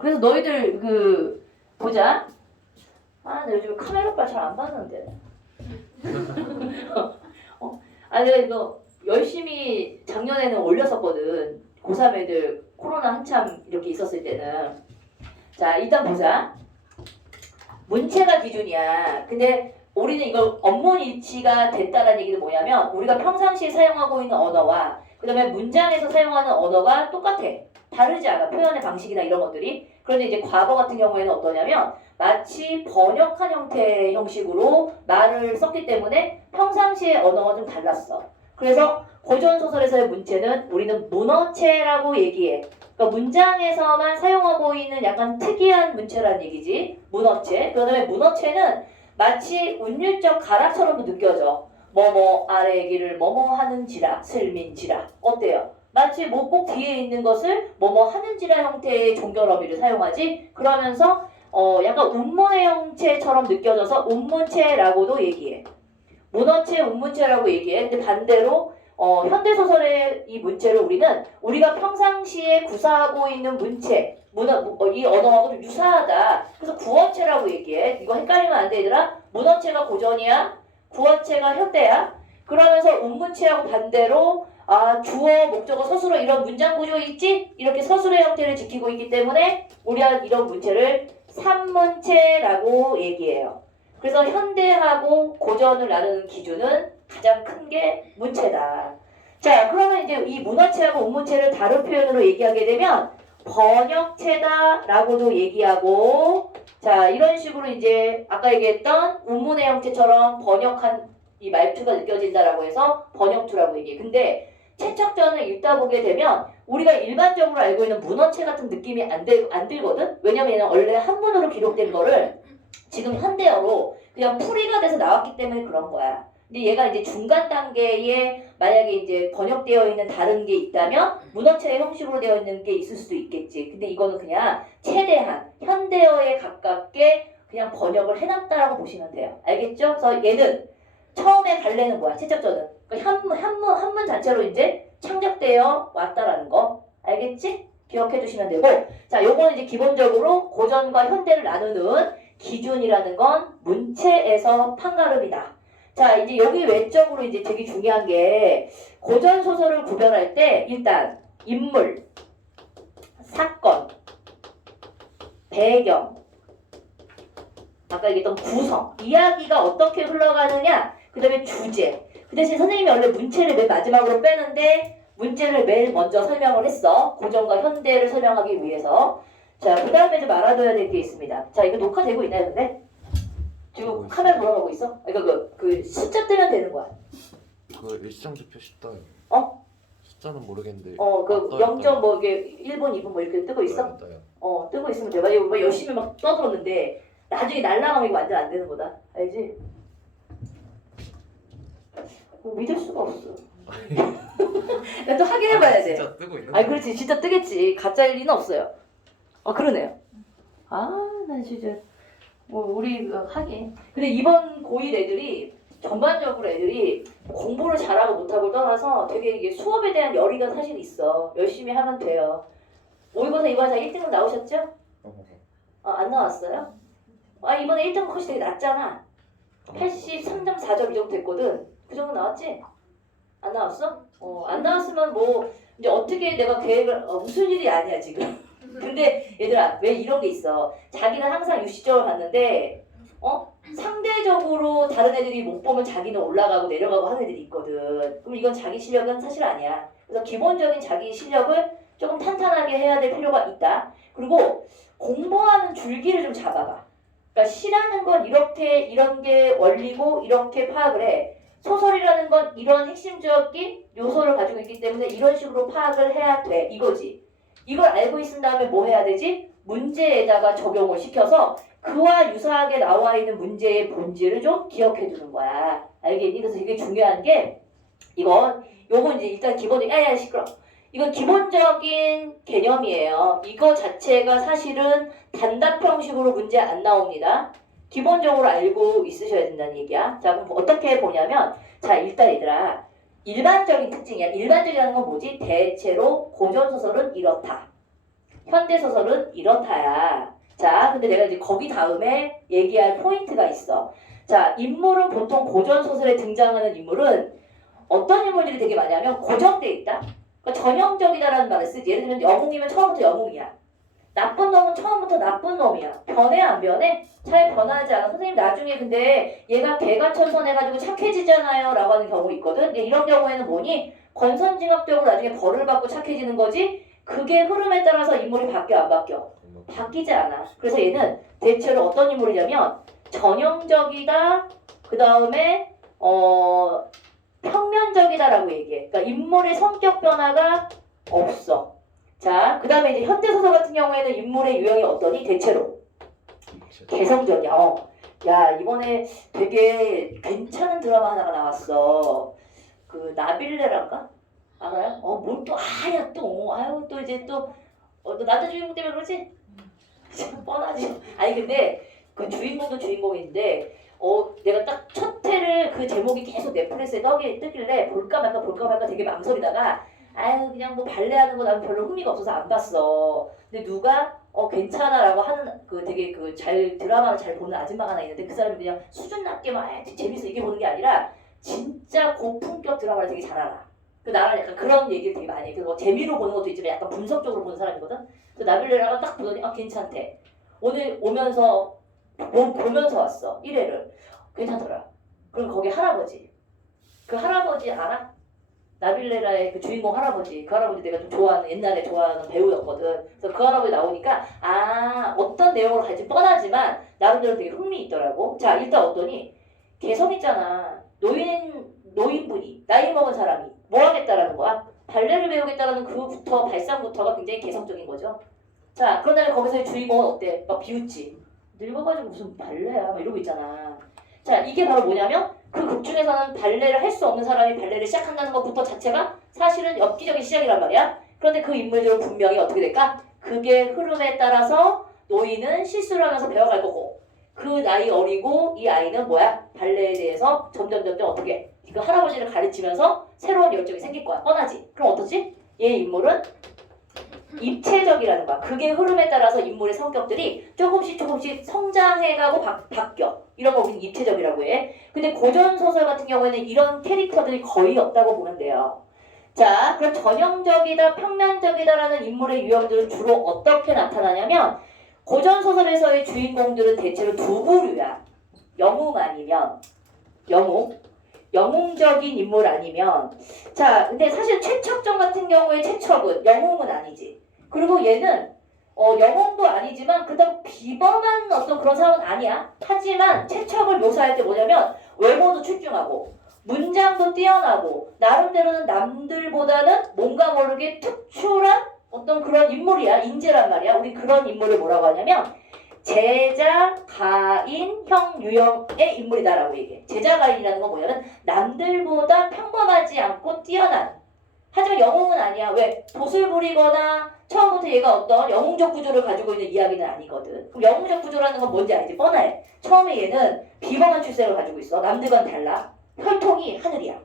그래서 너희들 보자. 나 요즘 카메라빨 잘 안 봤는데. 내가 이거 열심히 작년에는 올렸었거든. 고3 애들 코로나 한참 이렇게 있었을 때는. 자, 일단 보자. 문체가 기준이야. 근데 우리는 이걸 업무 일치가 됐다는 얘기는 뭐냐면 우리가 평상시에 사용하고 있는 언어와 그 다음에 문장에서 사용하는 언어가 똑같아. 다르지 않아. 표현의 방식이나 이런 것들이. 그런데 이제 과거 같은 경우에는 어떠냐면 마치 번역한 형태의 형식으로 말을 썼기 때문에 평상시의 언어가 좀 달랐어. 그래서 고전소설에서의 문체는 우리는 문어체라고 얘기해. 그러니까 문장에서만 사용하고 있는 약간 특이한 문체라는 얘기지. 문어체. 그 다음에 문어체는 마치 운율적 가락처럼도 느껴져. 뭐뭐 아래의 길을 뭐뭐 하는지라 슬민지라. 어때요? 마치 뭐 꼭 뒤에 있는 것을 뭐뭐 하는지라 형태의 종결어미를 사용하지. 그러면서 약간 운문의 형체처럼 느껴져서 운문체라고도 얘기해. 문어체, 운문체라고 얘기해. 근데 반대로 현대소설의 이 문체를 우리는 우리가 평상시에 구사하고 있는 문체, 이 언어하고 좀 유사하다. 그래서 구어체라고 얘기해. 이거 헷갈리면 안 돼, 얘들아. 문어체가 고전이야. 구어체가 현대야. 그러면서 운문체하고 반대로 주어, 목적어, 서술어 이런 문장 구조 있지? 이렇게 서술의 형태를 지키고 있기 때문에 우리가 이런 문체를 산문체라고 얘기해요. 그래서 현대하고 고전을 나누는 기준은 가장 큰 게 문체다. 자, 그러면 이제 이 문어체하고 운문체를 다른 표현으로 얘기하게 되면 번역체다라고도 얘기하고, 자, 이런 식으로 이제 아까 얘기했던 운문의 형태처럼 번역한 이 말투가 느껴진다라고 해서 번역투라고 얘기해. 근데 채척전을 읽다 보게 되면 우리가 일반적으로 알고 있는 문어체 같은 느낌이 안 들거든? 왜냐면 얘는 원래 한문으로 기록된 거를 지금 현대어로 그냥 풀이가 돼서 나왔기 때문에 그런 거야. 근데 얘가 이제 중간 단계에 만약에 이제 번역되어 있는 다른 게 있다면 문어체의 형식으로 되어 있는 게 있을 수도 있겠지. 근데 이거는 그냥 최대한 현대어에 가깝게 그냥 번역을 해놨다라고 보시면 돼요. 알겠죠? 그래서 얘는 처음에 갈래는 뭐야? 채척전은. 한문 자체로 이제 창작되어 왔다라는 거. 알겠지? 기억해 두시면 되고. 자, 요거는 이제 기본적으로 고전과 현대를 나누는 기준이라는 건 문체에서 판가름이다. 자, 이제 여기 외적으로 이제 되게 중요한 게 고전 소설을 구별할 때 일단 인물, 사건, 배경, 아까 얘기했던 구성, 이야기가 어떻게 흘러가느냐, 그 다음에 주제. 그 대신 선생님이 원래 문체를 맨 마지막으로 빼는데 문체를 매일 먼저 설명을 했어. 고전과 현대를 설명하기 위해서. 자, 그 다음에 좀 알아둬야 될 게 있습니다. 자, 이거 녹화되고 있나요, 근데? 지금 카메라 돌아가고 있어? 이거 그 숫자 뜨면 되는 거야. 그 일시정지표 숫자요. 숫자는 모르겠는데. 그 0. 뭐 이게 1분, 2분 뭐 이렇게 뜨고 있어? 떠요. 뜨고 있으면 돼. 만약에 뭐 열심히 막 떠들었는데 나중에 날라가면 이거 완전 안 되는 거다. 알지? 믿을 수가 없어. 나 또 확인해봐야 돼. 진짜 뜨고 있는 그렇지. 진짜 뜨겠지. 가짜일 리는 없어요. 그러네요. 난 진짜 우리 하긴. 근데 이번 고1 애들이 전반적으로 애들이 공부를 잘하고 못하고 떠나서 되게 이게 수업에 대한 열의가 사실 있어. 열심히 하면 돼요. 모의고사 이번에 다 1등급 나오셨죠? 안 나왔어요? 이번에 1등급 컷이 되게 낮잖아. 83.4점 이 정도 됐거든. 그 정도 나왔지? 안 나왔어? 안 나왔으면 뭐 이제 어떻게 내가 계획을 무슨 일이 아니야 지금. 근데 얘들아 왜 이런 게 있어. 자기는 항상 60점을 받는데 상대적으로 다른 애들이 못 보면 자기는 올라가고 내려가고 하는 애들이 있거든. 그럼 이건 자기 실력은 사실 아니야. 그래서 기본적인 자기 실력을 조금 탄탄하게 해야 될 필요가 있다. 그리고 공부하는 줄기를 좀 잡아봐. 그러니까 시라는 건 이렇게 이런 게 원리고 이렇게 파악을 해. 소설이라는 건 이런 핵심적인 요소를 가지고 있기 때문에 이런 식으로 파악을 해야 돼. 이거지. 이걸 알고 있은 다음에 뭐 해야 되지? 문제에다가 적용을 시켜서 그와 유사하게 나와 있는 문제의 본질을 좀 기억해 두는 거야. 알겠니? 그래서 이게 중요한 게 요건 이제 일단 기본적인 시끄러. 이건 기본적인 개념이에요. 이거 자체가 사실은 단답 형식으로 문제 안 나옵니다. 기본적으로 알고 있으셔야 된다는 얘기야. 자, 그럼 어떻게 보냐면, 자, 일단 얘들아, 일반적인 특징이야. 일반적이라는 건 뭐지? 대체로 고전소설은 이렇다. 현대소설은 이렇다야. 자, 근데 내가 이제 거기 다음에 얘기할 포인트가 있어. 자, 인물은 보통 고전소설에 등장하는 인물은 어떤 인물들이 되게 많이 하면 고정돼 있다. 그러니까 전형적이다라는 말을 쓰지. 예를 들면 영웅이면 처음부터 영웅이야. 나쁜 놈은 처음부터 나쁜 놈이야. 변해 안 변해? 잘 변하지 않아. 선생님 나중에 근데 얘가 개가천선해가지고 착해지잖아요 라고 하는 경우 있거든. 근데 이런 경우에는 뭐니? 권선징악적으로 나중에 벌을 받고 착해지는 거지. 그게 흐름에 따라서 인물이 바뀌어 안 바뀌어? 바뀌지 않아. 그래서 얘는 대체로 어떤 인물이냐면 전형적이다. 그 다음에 평면적이다라고 얘기해. 그러니까 인물의 성격 변화가 없어. 자, 그 다음에 이제 현대소설 같은 경우에는 인물의 유형이 어떠니? 대체로 개성적이야. 야, 이번에 되게 괜찮은 드라마 하나가 나왔어. 그 나빌레란가? 알아요? 뭘 또 아야 또. 아유 또 이제 또 너 남자 주인공 때문에 그러지? 뻔하지. 아니 근데 그 주인공도 주인공인데 내가 딱 첫 회를 그 제목이 계속 넷플릭스에 뜨길래 볼까 말까 되게 망설이다가 아유 그냥 뭐 발레하는 거 나는 별로 흥미가 없어서 안 봤어. 근데 누가 괜찮아라고 하는 그 되게 그 잘 드라마를 잘 보는 아줌마가 하나 있는데 그 사람이 그냥 수준 낮게 막 재밌어 이게 보는 게 아니라 진짜 고품격 드라마를 되게 잘 알아. 그 나랑 약간 그런 얘기를 되게 많이 해. 그래서 재미로 보는 것도 있지만 약간 분석적으로 보는 사람이거든. 그 나빌레라가 딱 보더니 괜찮대. 오늘 오면서 보면서 왔어 1회를. 괜찮더라. 그럼 거기 할아버지. 그 할아버지 알아? 나빌레라의 그 주인공 할아버지. 그 할아버지 내가 좀 좋아하는 옛날에 좋아하는 배우였거든. 그래서 그 할아버지 나오니까 어떤 내용으로 갈지 뻔하지만 나름대로 되게 흥미 있더라고. 자 일단 어떠니 개성 있잖아. 노인분이 나이 먹은 사람이 뭐 하겠다라는 거야? 발레를 배우겠다라는 그부터 발상부터가 굉장히 개성적인 거죠. 자, 그런 다음에 거기서의 주인공은 어때? 막 비웃지. 늙어가지고 무슨 발레야? 막 이러고 있잖아. 자, 이게 바로 뭐냐면 그 극 중에서는 발레를 할 수 없는 사람이 발레를 시작한다는 것부터 자체가 사실은 엽기적인 시작이란 말이야. 그런데 그 인물들은 분명히 어떻게 될까? 그게 흐름에 따라서 노인은 실수를 하면서 배워갈 거고 그 나이 어리고 이 아이는 뭐야? 발레에 대해서 점점 어떻게 그 할아버지를 가르치면서 새로운 열정이 생길 거야. 뻔하지? 그럼 어떠지? 얘 인물은 입체적이라는 거야. 그게 흐름에 따라서 인물의 성격들이 조금씩 성장해가고 바뀌어. 이런 거 우리는 입체적이라고 해. 근데 고전소설 같은 경우에는 이런 캐릭터들이 거의 없다고 보면 돼요. 자, 그럼 전형적이다, 평면적이다라는 인물의 유형들은 주로 어떻게 나타나냐면 고전소설에서의 주인공들은 대체로 두 부류야. 영웅 아니면 영웅적인 인물 아니면 자 근데 사실 최척전 같은 경우에 최척은 영웅은 아니지. 그리고 얘는 영웅도 아니지만 그닥 비범한 어떤 그런 사람은 아니야. 하지만 최척을 묘사할 때 뭐냐면 외모도 출중하고 문장도 뛰어나고 나름대로는 남들보다는 뭔가 모르게 특출한 어떤 그런 인물이야. 인재란 말이야. 우리 그런 인물을 뭐라고 하냐면 제자, 가인, 형, 유형의 인물이다라고 얘기해. 제자, 가인이라는 건 뭐냐면 남들보다 평범하지 않고 뛰어난. 하지만 영웅은 아니야. 왜? 돛을 부리거나 처음부터 얘가 어떤 영웅적 구조를 가지고 있는 이야기는 아니거든. 그럼 영웅적 구조라는 건 뭔지 알지? 뻔해. 처음에 얘는 비범한 출생을 가지고 있어. 남들과는 달라. 혈통이 하늘이야.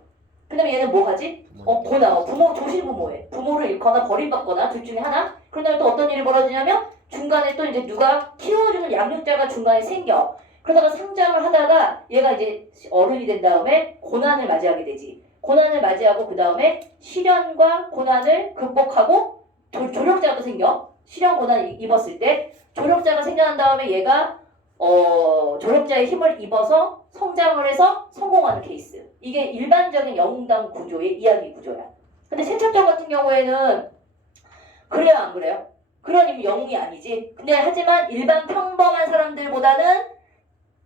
그 다음에 얘는 뭐 하지? 부모, 조실부모해. 부모를 잃거나 버림받거나 둘 중에 하나. 그런 다음에 또 어떤 일이 벌어지냐면 중간에 또 이제 누가 키워주는 양육자가 중간에 생겨. 그러다가 성장을 하다가 얘가 이제 어른이 된 다음에 고난을 맞이하게 되지. 고난을 맞이하고 그 다음에 시련과 고난을 극복하고 조력자가 또 생겨. 시련 고난 입었을 때 조력자가 생겨난 다음에 얘가 조력자의 힘을 입어서 성장을 해서 성공하는 케이스. 이게 일반적인 영웅당 구조의 이야기 구조야. 근데 최척전 같은 경우에는 그래요 안 그래요? 그런 이미 영웅이 아니지. 근데 하지만 일반 평범한 사람들보다는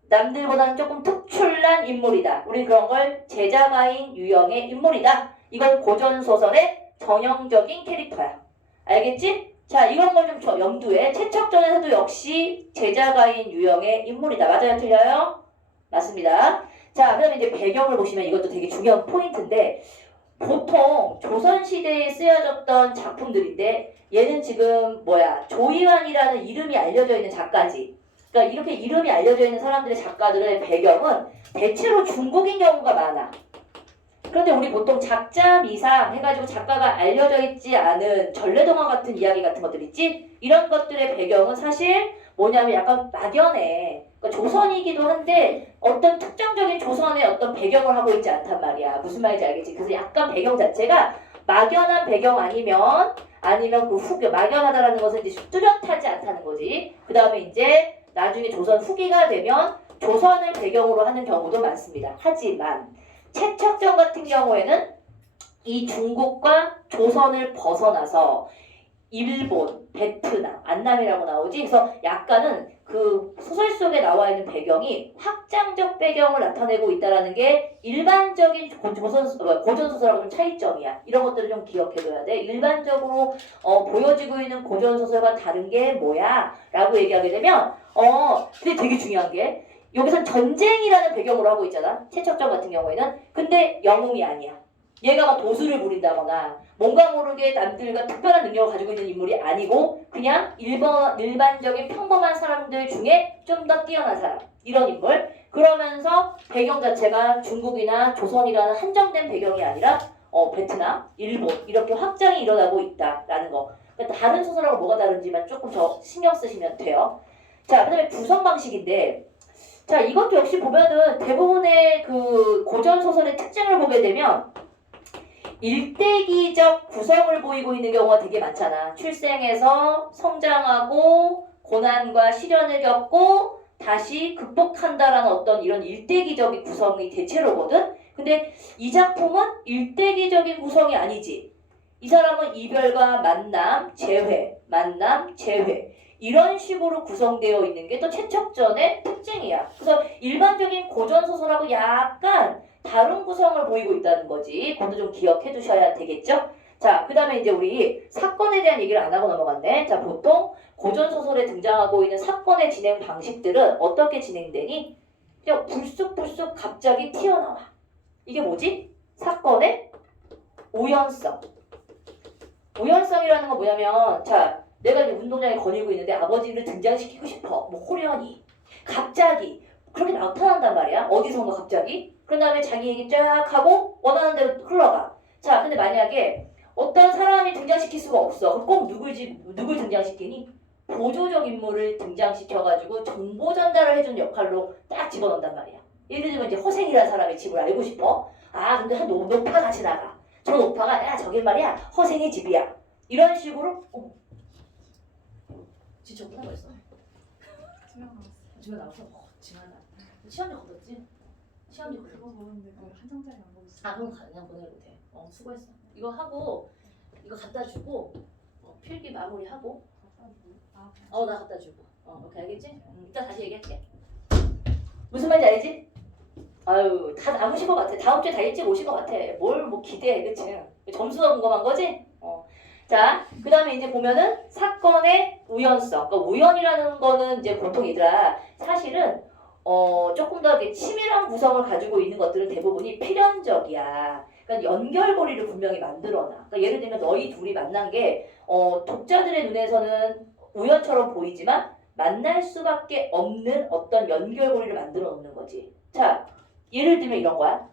남들보다는 조금 특출난 인물이다. 우리 그런 걸 제자가인 유형의 인물이다. 이건 고전소설의 전형적인 캐릭터야. 알겠지? 자, 이런 걸 좀 염두에. 최척전에서도 역시 제자가인 유형의 인물이다. 맞아요? 틀려요? 맞습니다. 자, 그럼 이제 배경을 보시면 이것도 되게 중요한 포인트인데 보통 조선시대에 쓰여졌던 작품들인데 얘는 지금 조이환이라는 이름이 알려져 있는 작가지. 그러니까 이렇게 이름이 알려져 있는 사람들의 작가들의 배경은 대체로 중국인 경우가 많아. 그런데 우리 보통 작자 미상 해가지고 작가가 알려져 있지 않은 전래동화 같은 이야기 같은 것들 있지? 이런 것들의 배경은 사실 뭐냐면 약간 막연해. 그러니까 조선이기도 한데 어떤 특정적인 조선의 어떤 배경을 하고 있지 않단 말이야. 무슨 말인지 알겠지? 그래서 약간 배경 자체가 막연한 배경 아니면 그 막연하다라는 것은 이제 뚜렷하지 않다는 거지. 그 다음에 이제 나중에 조선 후기가 되면 조선을 배경으로 하는 경우도 많습니다. 하지만 최척전 같은 경우에는 이 중국과 조선을 벗어나서 일본, 베트남, 안남이라고 나오지. 그래서 약간은 그 소설 속에 나와 있는 배경이 확장적 배경을 나타내고 있다는 게 일반적인 고전소설하고 좀 차이점이야. 이런 것들을 좀 기억해둬야 돼. 일반적으로 보여지고 있는 고전소설과 다른 게 뭐야? 라고 얘기하게 되면 근데 되게 중요한 게 여기선 전쟁이라는 배경으로 하고 있잖아. 최척전 같은 경우에는. 근데 영웅이 아니야. 얘가 막 도수를 부린다거나 뭔가 모르게 남들과 특별한 능력을 가지고 있는 인물이 아니고 그냥 일반적인 평범한 사람들 중에 좀 더 뛰어난 사람. 이런 인물. 그러면서 배경 자체가 중국이나 조선이라는 한정된 배경이 아니라 베트남, 일본 이렇게 확장이 일어나고 있다라는 거. 그러니까 다른 소설하고 뭐가 다른지만 조금 더 신경 쓰시면 돼요. 자, 그 다음에 구성 방식인데 자, 이것도 역시 보면은 대부분의 그 고전 소설의 특징을 보게 되면 일대기적 구성을 보이고 있는 경우가 되게 많잖아. 출생해서 성장하고 고난과 시련을 겪고 다시 극복한다라는 어떤 이런 일대기적인 구성이 대체로거든. 근데 이 작품은 일대기적인 구성이 아니지. 이 사람은 이별과 만남, 재회, 만남, 재회 이런 식으로 구성되어 있는 게 또 최척전의 특징이야. 그래서 일반적인 고전소설하고 약간 다른 구성을 보이고 있다는 거지. 그것도 좀 기억해 두셔야 되겠죠? 자, 그 다음에 이제 우리 사건에 대한 얘기를 안 하고 넘어갔네. 자, 보통 고전소설에 등장하고 있는 사건의 진행 방식들은 어떻게 진행되니? 그냥 불쑥불쑥 갑자기 튀어나와. 이게 뭐지? 사건의 우연성. 우연성이라는 건 뭐냐면, 자, 내가 이제 운동장에 거닐고 있는데 아버지를 등장시키고 싶어. 뭐 호련히. 갑자기. 그렇게 나타난단 말이야. 어디선가 갑자기. 그런 다음에 자기 얘기 쫙 하고 원하는 대로 흘러가. 자, 근데 만약에 어떤 사람이 등장시킬 수가 없어. 그럼 꼭 누굴 등장시키니? 보조적 인물을 등장시켜가지고 정보 전달을 해주는 역할로 딱 집어넣는단 말이야. 예를 들면 이제 허생이라는 사람의 집을 알고 싶어. 아, 근데 한 노파 같이 나가. 저 노파가 야 저기 말이야 허생의 집이야. 이런 식으로 지금 끝난 거 있어? 집에 나왔어? 지나가. 시험지 걷었지? 시험지 걷었지? 그거 보는데 그 한 장짜리 안 보고 있어. 아 그럼 그냥 보내도 돼. 수고했어. 이거 하고 이거 갖다 주고 필기 마무리하고 나 갖다 주고 오케이 알겠지? 이따 다시 얘기할게. 무슨 말인지 알지? 아유 다 남으신 것 같아. 다음 주에 다 일찍 오실 것 같아. 뭘 뭐 기대해 그치? 점수가 궁금한 거지? 자, 그 다음에 이제 보면은 사건의 우연성. 그러니까 우연이라는 거는 이제 보통 얘들아 사실은 조금 더 이렇게 치밀한 구성을 가지고 있는 것들은 대부분이 필연적이야. 그러니까 연결고리를 분명히 만들어놔. 그러니까 예를 들면 너희 둘이 만난 게 독자들의 눈에서는 우연처럼 보이지만 만날 수밖에 없는 어떤 연결고리를 만들어 놓는 거지. 자, 예를 들면 이런 거야.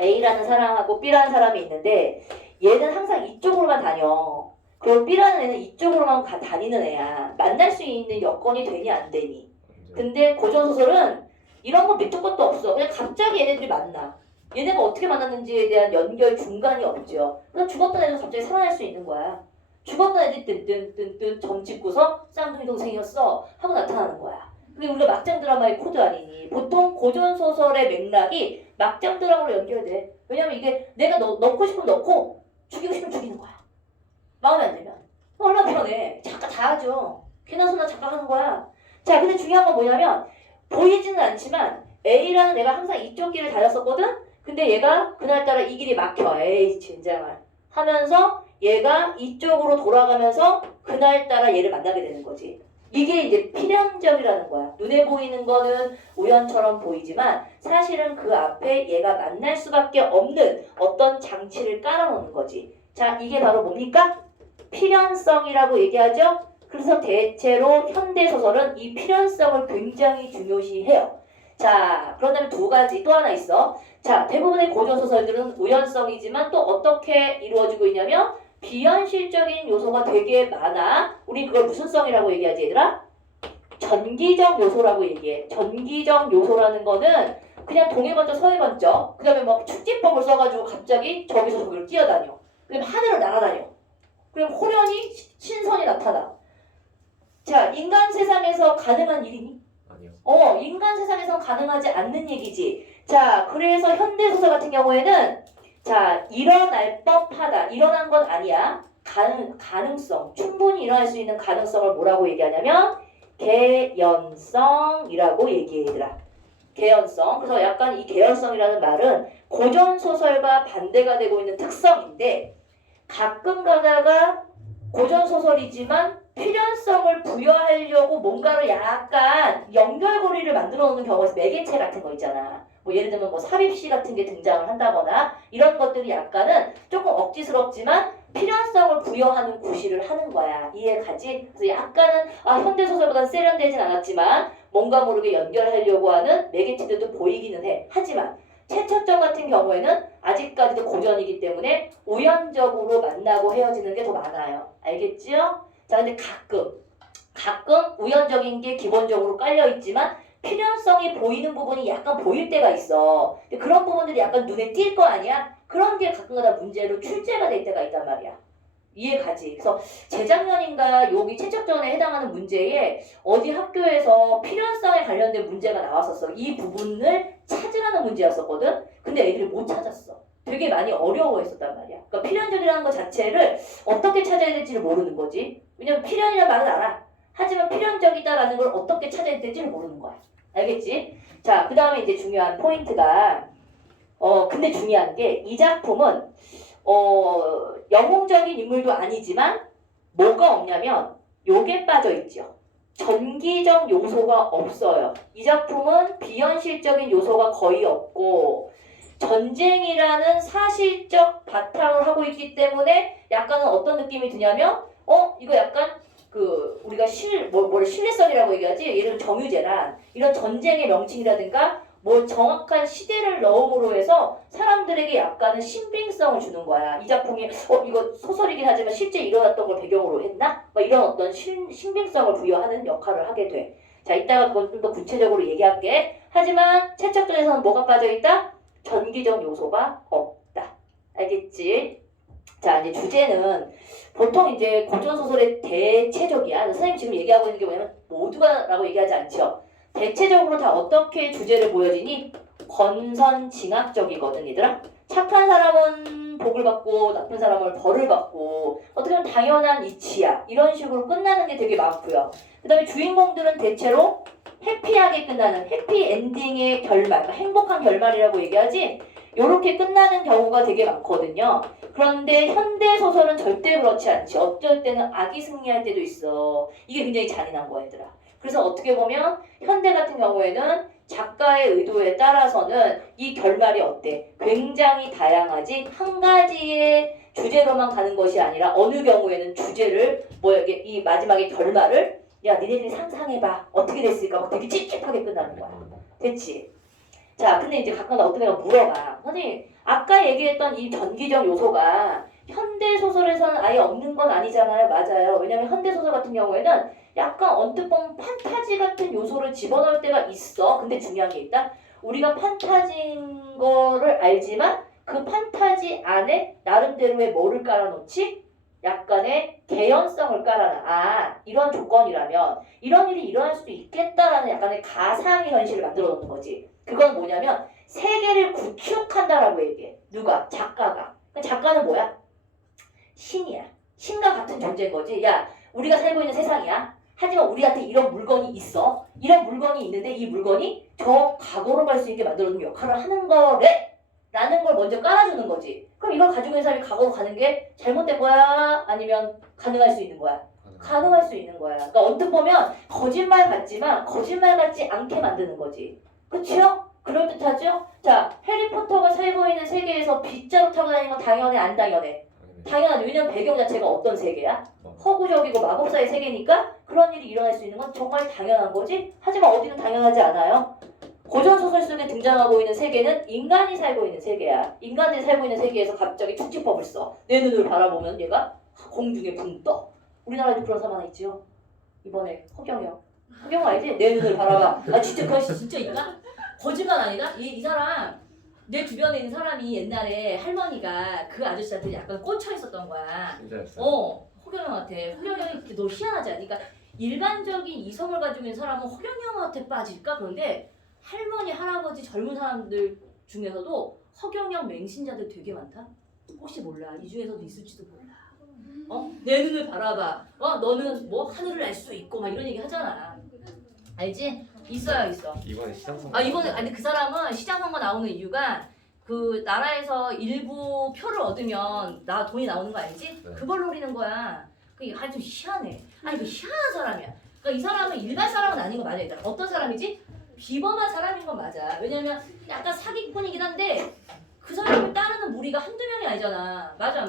A라는 사람하고 B라는 사람이 있는데 얘는 항상 이쪽으로만 다녀. 그리고 B라는 애는 이쪽으로만 다니는 애야. 만날 수 있는 여건이 되니 안 되니. 근데 고전소설은 이런 거 밑도 끝도 없어. 그냥 갑자기 얘네들이 만나. 얘네가 어떻게 만났는지에 대한 연결 중간이 없죠. 그래서 죽었던 애도 갑자기 살아날 수 있는 거야. 죽었던 애들이 뜬뜬뜬뜬 점 찍고서 쌍둥이 동생이었어 하고 나타나는 거야. 그게 우리가 막장 드라마의 코드 아니니. 보통 고전소설의 맥락이 막장 드라마로 연결돼. 왜냐면 이게 내가 넣고 싶으면 넣고 죽이고 싶으면 죽이는 거야. 마음에 안 들면. 얼마나 편해. 작가 다 하죠. 개나소나 작가 하는 거야. 자, 근데 중요한 건 뭐냐면 보이지는 않지만 A라는 애가 항상 이쪽 길을 다녔었거든? 근데 얘가 그날따라 이 길이 막혀. 에이 진짜말 하면서 얘가 이쪽으로 돌아가면서 그날따라 얘를 만나게 되는 거지. 이게 이제 필연적이라는 거야. 눈에 보이는 거는 우연처럼 보이지만 사실은 그 앞에 얘가 만날 수밖에 없는 어떤 장치를 깔아놓는 거지. 자, 이게 바로 뭡니까? 필연성이라고 얘기하죠? 그래서 대체로 현대소설은 이 필연성을 굉장히 중요시해요. 자, 그런 다음에 두 가지 또 하나 있어. 자, 대부분의 고전소설들은 우연성이지만 또 어떻게 이루어지고 있냐면 비현실적인 요소가 되게 많아. 우리 그걸 무슨 성이라고 얘기하지 얘들아? 전기적 요소라고 얘기해. 전기적 요소라는 거는 그냥 동해 번쩍 서해 번쩍 그 다음에 막 축지법을 써가지고 갑자기 저기서 저기로 뛰어다녀. 그다음에 하늘을 날아다녀. 그럼 호련히 신선이 나타나. 자, 인간 세상에서 가능한 일이니? 아니요. 인간 세상에선 가능하지 않는 얘기지. 자, 그래서 현대소설 같은 경우에는 자, 일어날 법하다. 일어난 건 아니야. 가능성. 충분히 일어날 수 있는 가능성을 뭐라고 얘기하냐면 개연성이라고 얘기해 얘들아. 개연성. 그래서 약간 이 개연성이라는 말은 고전소설과 반대가 되고 있는 특성인데 가끔 가다가 고전소설이지만 필연성을 부여하려고 뭔가를 약간 연결고리를 만들어 놓는 경우가 있어. 매개체 같은 거 있잖아. 뭐 예를 들면 뭐 삽입시 같은 게 등장을 한다거나 이런 것들이 약간은 조금 억지스럽지만 필연성을 부여하는 구실을 하는 거야. 이해가지? 그래서 약간은 현대소설보다는 세련되진 않았지만 뭔가 모르게 연결하려고 하는 매개체들도 보이기는 해. 하지만 최첨정 같은 경우에는 아직까지도 고전이기 때문에 우연적으로 만나고 헤어지는 게 더 많아요. 알겠지요? 자, 근데 가끔 우연적인 게 기본적으로 깔려있지만 필연성이 보이는 부분이 약간 보일 때가 있어. 근데 그런 부분들이 약간 눈에 띌 거 아니야? 그런 게 가끔가다 문제로 출제가 될 때가 있단 말이야. 이해가지? 그래서 재작년인가 여기 채척전에 해당하는 문제에 어디 학교에서 필연성에 관련된 문제가 나왔었어. 이 부분을 찾으라는 문제였었거든? 근데 애들이 못 찾았어. 되게 많이 어려워했었단 말이야. 그러니까 필연적이라는 것 자체를 어떻게 찾아야 될지를 모르는 거지. 왜냐면 필연이라는 말은 알아. 하지만 필연적이다라는 걸 어떻게 찾아야 될지를 모르는 거야. 알겠지? 자, 그 다음에 이제 중요한 포인트가 근데 중요한 게 이 작품은 영웅적인 인물도 아니지만 뭐가 없냐면 요게 빠져있죠. 전기적 요소가 없어요. 이 작품은 비현실적인 요소가 거의 없고 전쟁이라는 사실적 바탕을 하고 있기 때문에 약간은 어떤 느낌이 드냐면 이거 약간 우리가 신뢰성이라고 얘기하지. 예를 들어 정유재란 이런 전쟁의 명칭이라든가 뭐 정확한 시대를 넣음으로 해서 사람들에게 약간은 신빙성을 주는 거야. 이 작품이 이거 소설이긴 하지만 실제 일어났던 걸 배경으로 했나? 뭐 이런 어떤 신빙성을 부여하는 역할을 하게 돼. 자, 이따가 그건 좀 더 구체적으로 얘기할게. 하지만 채척전에서는 뭐가 빠져있다? 전기적 요소가 없다. 알겠지? 자, 이제 주제는 보통 이제 고전소설의 대체적이야. 선생님 지금 얘기하고 있는 게 뭐냐면 모두가라고 얘기하지 않죠. 대체적으로 다 어떻게 주제를 보여지니? 권선징악적이거든 얘들아. 착한 사람은 복을 받고 나쁜 사람은 벌을 받고 어떻게 보면 당연한 이치야. 이런 식으로 끝나는 게 되게 많고요. 그 다음에 주인공들은 대체로 해피하게 끝나는 해피엔딩의 결말, 그러니까 행복한 결말이라고 얘기하지. 요렇게 끝나는 경우가 되게 많거든요. 그런데 현대소설은 절대 그렇지 않지. 어쩔 때는 악이 승리할 때도 있어. 이게 굉장히 잔인한 거야 얘들아. 그래서 어떻게 보면 현대 같은 경우에는 작가의 의도에 따라서는 이 결말이 어때? 굉장히 다양하지. 한 가지의 주제로만 가는 것이 아니라 어느 경우에는 주제를 이 마지막에 결말을 니네들이 상상해봐. 어떻게 됐을까? 막 되게 찝찝하게 끝나는 거야. 됐지? 자, 근데 이제 가끔 어떤 애가 물어봐. 선생님, 아까 얘기했던 이 전기적 요소가 현대소설에서는 아예 없는 건 아니잖아요. 맞아요. 왜냐면 현대소설 같은 경우에는 약간 언뜻 보면 판타지 같은 요소를 집어넣을 때가 있어. 근데 중요한 게 있다. 우리가 판타지인 거를 알지만 그 판타지 안에 나름대로의 뭐를 깔아놓지? 약간의 개연성을 깔아놔. 이런 조건이라면 이런 일이 일어날 수도 있겠다라는 약간의 가상의 현실을 만들어 놓는 거지. 그건 뭐냐면 세계를 구축한다라고 얘기해. 누가? 작가가. 작가는 뭐야? 신이야. 신과 같은 존재인 거지. 야, 우리가 살고 있는 세상이야. 하지만 우리한테 이런 물건이 있어. 이런 물건이 있는데 이 물건이 저 과거로 갈 수 있게 만들어주는 역할을 하는 거래. 라는 걸 먼저 깔아주는 거지. 그럼 이걸 가지고 있는 사람이 과거로 가는 게 잘못된 거야? 아니면 가능할 수 있는 거야? 가능할 수 있는 거야. 그러니까 언뜻 보면 거짓말 같지만 거짓말 같지 않게 만드는 거지. 그쵸? 그럴듯하죠? 자, 해리포터가 살고 있는 세계에서 빗자루 타고 다니는 건 당연해? 안 당연해? 당연하죠. 왜냐면 배경 자체가 어떤 세계야? 허구적이고 마법사의 세계니까 그런 일이 일어날 수 있는 건 정말 당연한 거지. 하지만 어디는 당연하지 않아요. 고전 소설 속에 등장하고 있는 세계는 인간이 살고 있는 세계야. 인간들이 살고 있는 세계에서 갑자기 축지법을 써. 내 눈을 바라보면 얘가 공중에 붕 떠. 우리나라에도 그런 사람 하나 있지요. 이번에 허경영. 허경영 알지? 내 눈을 바라봐. 아 진짜 그거 진짜일까? 거짓말 아니다? 이 사람 내 주변에 있는 사람이 옛날에 할머니가 그 아저씨한테 약간 꽂혀 있었던 거야. 진짜였어요? 허경영한테. 허경영이 너 희한하지 않으니까 일반적인 이성을 가지고 있는 사람은 허경영한테 빠질까? 그런데 할머니, 할아버지, 젊은 사람들 중에서도 허경영 맹신자들 되게 많다? 혹시 몰라. 이 중에서도 있을지도 몰라. 내 눈을 바라봐. 너는 뭐 하늘을 날 수 있고 막 이런 얘기 하잖아. 알지? 있어요. 이번에 시장 이번에 아니 그 사람은 시장 선거 나오는 이유가 그 나라에서 일부 표를 얻으면 나 돈이 나오는 거 알지? 네. 그걸 노리는 거야. 그게 아주 희한해. 아니 그 희한한 사람이야. 그러니까 이 사람은 일반 사람은 아닌 거 맞아. 일단 어떤 사람이지? 비범한 사람인 건 맞아. 왜냐면 약간 사기꾼이긴 한데 그 사람을 따르는 무리가 한두 명이 아니잖아. 맞아.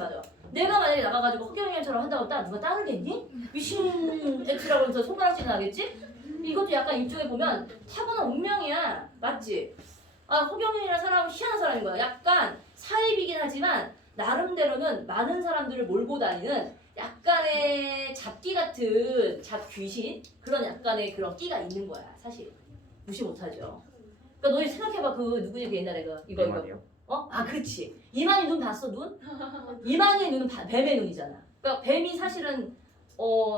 내가 만약에 나가가지고 허경영처럼 한다고 누가 따르겠니? 미신 X라고 해서 손가락질 나겠지? 이것도 약간 일종의 보면 타고난 운명이야. 맞지? 허경영이라는 사람은 희한한 사람인 거야. 약간 사입이긴 하지만 나름대로는 많은 사람들을 몰고 다니는 약간의 잡기 같은 잡귀신 그런 약간의 그런 끼가 있는 거야. 사실 무시 못하죠. 그러니까 너희 생각해봐. 그 누구냐 그 옛날에 이거 이만이요? 그렇지. 이만희 눈 봤어 눈? 이만희의 눈은 뱀의 눈이잖아. 그러니까 뱀이 사실은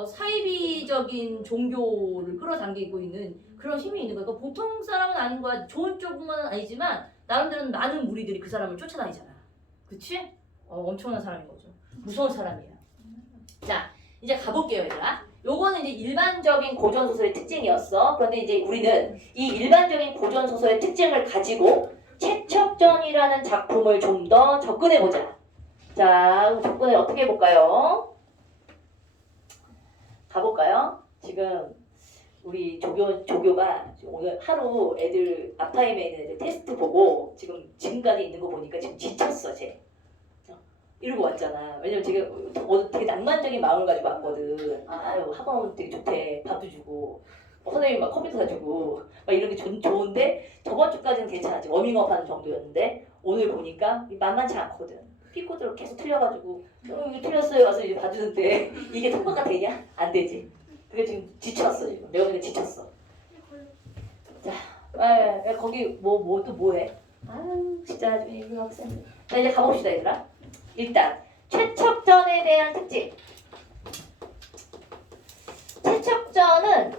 사이비적인 종교를 끌어당기고 있는 그런 힘이 있는 거야. 그러니까 보통 사람은 아닌 거야. 좋은 쪽은 아니지만 나름대로는 많은 무리들이 그 사람을 쫓아다니잖아. 그치? 엄청난 사람인 거죠. 무서운 사람이야. 자, 이제 가볼게요, 얘들아. 요거는 이제 일반적인 고전소설의 특징이었어. 그런데 이제 우리는 이 일반적인 고전소설의 특징을 가지고 채척전이라는 작품을 좀 더 접근해보자. 자, 그럼 접근을 어떻게 해볼까요? 가볼까요? 지금 우리 조교가 오늘 하루 애들 앞타임에 있는 애들 테스트 보고 지금까지 있는 거 보니까 지금 지쳤어, 쟤. 이러고 왔잖아. 왜냐면 제가 되게 낭만적인 마음을 가지고 왔거든. 아유, 학원 되게 좋대. 밥도 주고. 선생님 막 컴퓨터 사주고. 막 이런 게 좋은데 저번 주까지는 괜찮았지. 워밍업 하는 정도였는데 오늘 보니까 만만치 않거든. 피코드로 계속 틀려가지고 이거 틀렸어요. 와서 이제 봐주는데 이게 통과가 되냐? 안 되지. 그게 지금 지쳤어. 지금. 내가 근데 지쳤어. 자, 거기 또 뭐해? 아유, 진짜 이거 학생. 자, 이제 가봅시다, 얘들아. 일단 채척전에 대한 특징. 채척전은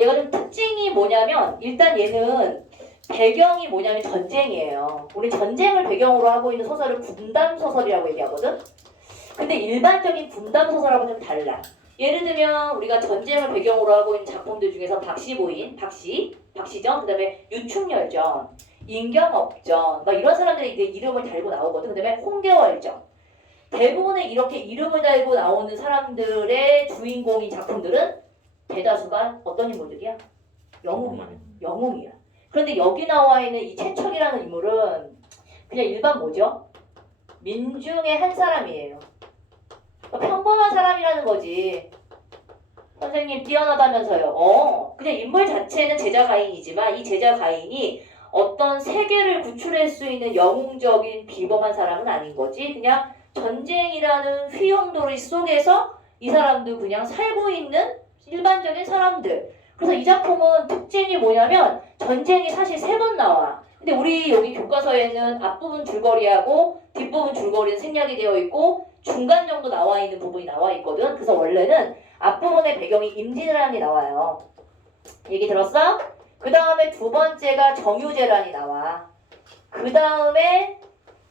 얘가 좀 특징이 뭐냐면 일단 얘는 배경이 뭐냐면 전쟁이에요. 우리 전쟁을 배경으로 하고 있는 소설을 분담 소설이라고 얘기하거든. 근데 일반적인 분담 소설하고 좀 달라. 예를 들면 우리가 전쟁을 배경으로 하고 있는 작품들 중에서 박시부인, 박시전, 그다음에 유충열전, 인경업전, 막 이런 사람들이 이제 이름을 달고 나오거든. 그다음에 홍계월전. 대부분의 이렇게 이름을 달고 나오는 사람들의 주인공인 작품들은 대다수가 어떤 인물들이야? 영웅이야. 그런데 여기 나와 있는 이 채척이라는 인물은 그냥 일반 뭐죠? 민중의 한 사람이에요. 그러니까 평범한 사람이라는 거지. 선생님 뛰어나다면서요. 그냥 인물 자체는 제자 가인이지만 이 제자 가인이 어떤 세계를 구출할 수 있는 영웅적인 비범한 사람은 아닌 거지. 그냥 전쟁이라는 휘용도리 속에서 이 사람도 그냥 살고 있는 일반적인 사람들. 그래서 이 작품은 특징이 뭐냐면 전쟁이 사실 3번 나와. 근데 우리 여기 교과서에는 앞부분 줄거리하고 뒷부분 줄거리는 생략이 되어 있고 중간 정도 나와 있는 부분이 나와 있거든. 그래서 원래는 앞부분의 배경이 임진왜란이 나와요. 얘기 들었어? 그 다음에 두 번째가 정유재란이 나와. 그 다음에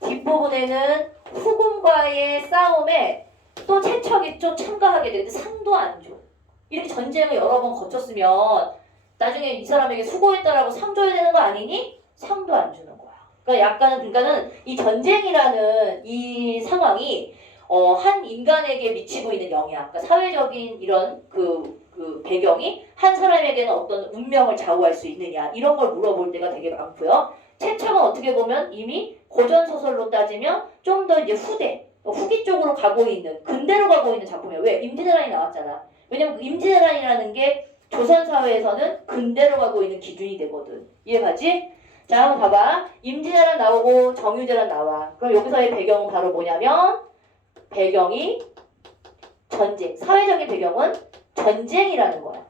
뒷부분에는 후금과의 싸움에 또 채척이 좀 참가하게 되는데 상도 안 줘. 이렇게 전쟁을 여러 번 거쳤으면 나중에 이 사람에게 수고했다라고 상 줘야 되는 거 아니니? 상도 안 주는 거야. 그러니까는 이 전쟁이라는 이 상황이 한 인간에게 미치고 있는 영향, 그러니까 사회적인 이런 그 배경이 한 사람에게는 어떤 운명을 좌우할 수 있느냐 이런 걸 물어볼 때가 되게 많고요. 채척은 어떻게 보면 이미 고전 소설로 따지면 좀 더 이제 후기 쪽으로 가고 있는 근대로 가고 있는 작품이에요. 왜? 임진왜란이 나왔잖아. 왜냐면 임진왜란이라는 게 조선 사회에서는 근대로 가고 있는 기준이 되거든. 이해가지? 자, 한번 봐봐. 임진왜란 나오고 정유재란 나와. 그럼 여기서의 배경은 바로 뭐냐면 배경이 전쟁. 사회적인 배경은 전쟁이라는 거야.